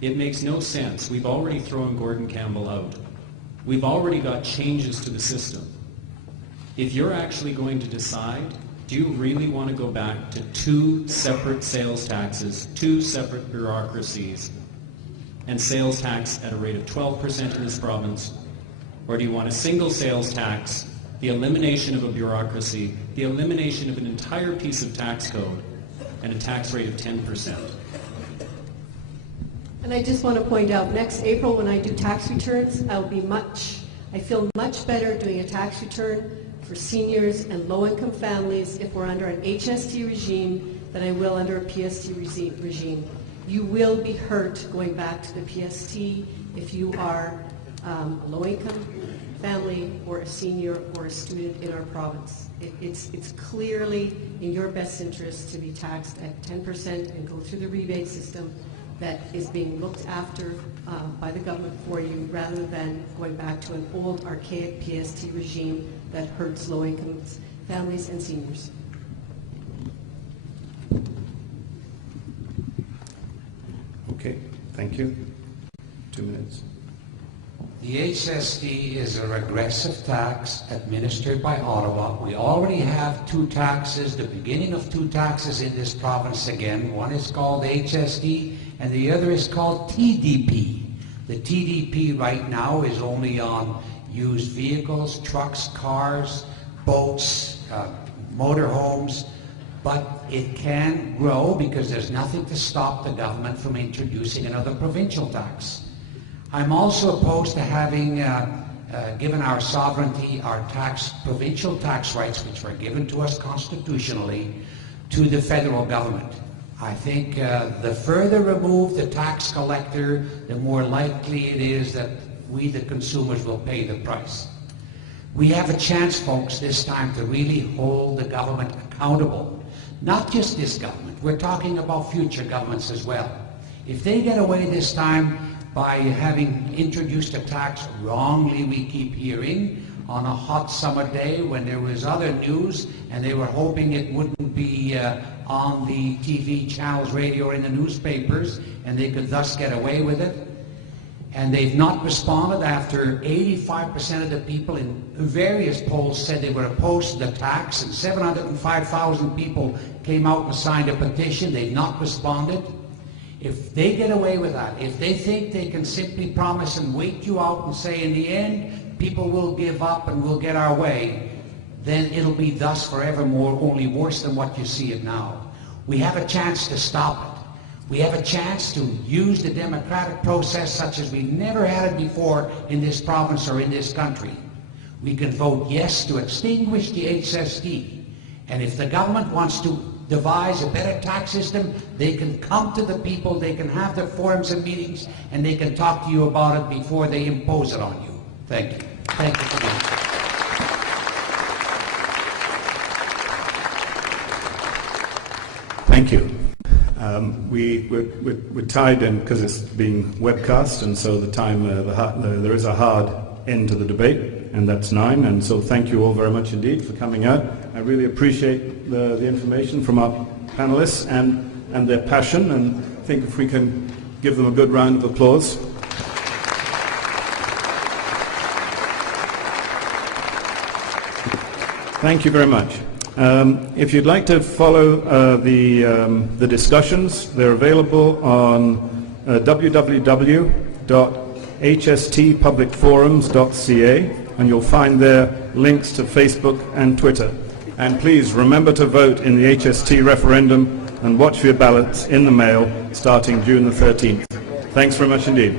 It makes no sense. We've already thrown Gordon Campbell out. We've already got changes to the system. If you're actually going to decide, do you really want to go back to two separate sales taxes, two separate bureaucracies, and sales tax at a rate of 12% in this province? Or do you want a single sales tax, the elimination of a bureaucracy, the elimination of an entire piece of tax code, and a tax rate of 10%? And I just want to point out, next April when I do tax returns, I feel much better doing a tax return for seniors and low-income families if we're under an HST regime than I will under a PST regime. You will be hurt going back to the PST if you are a low-income family or a senior or a student in our province. It's clearly in your best interest to be taxed at 10% and go through the rebate system that is being looked after by the government for you, rather than going back to an old archaic PST regime that hurts low-income families and seniors. Okay, thank you. 2 minutes. The HST is a regressive tax administered by Ottawa. We already have two taxes, the beginning of two taxes in this province again. One is called HST and the other is called TDP. The TDP right now is only on used vehicles, trucks, cars, boats, motorhomes, but it can grow because there's nothing to stop the government from introducing another provincial tax. I'm also opposed to having given our sovereignty, our provincial tax rights, which were given to us constitutionally, to the federal government. I think the further removed the tax collector, the more likely it is that we, the consumers, will pay the price. We have a chance, folks, this time to really hold the government accountable. Not just this government, we're talking about future governments as well. If they get away this time by having introduced a tax wrongly, we keep hearing, on a hot summer day when there was other news and they were hoping it wouldn't be on the TV channels, radio, or in the newspapers, and they could thus get away with it. And they've not responded after 85% of the people in various polls said they were opposed to the tax, and 705,000 people came out and signed a petition. They've not responded. If they get away with that, if they think they can simply promise and wait you out and say in the end people will give up and we'll get our way, then it'll be thus forevermore, only worse than what you see it now. We have a chance to stop it. We have a chance to use the democratic process such as we've never had it before in this province or in this country. We can vote yes to extinguish the HST. And if the government wants to devise a better tax system, they can come to the people, they can have their forums and meetings, and they can talk to you about it before they impose it on you. Thank you. Thank you for that. Thank you. We're tied in because it's being webcast, and so the time there is a hard end to the debate, and that's 9. And so thank you all very much indeed for coming out. I really appreciate the information from our panelists and their passion, and I think if we can give them a good round of applause. Thank you very much. If you'd like to follow the discussions, they're available on www.hstpublicforums.ca, and you'll find there links to Facebook and Twitter. And please remember to vote in the HST referendum and watch for your ballots in the mail starting June the 13th. Thanks very much indeed.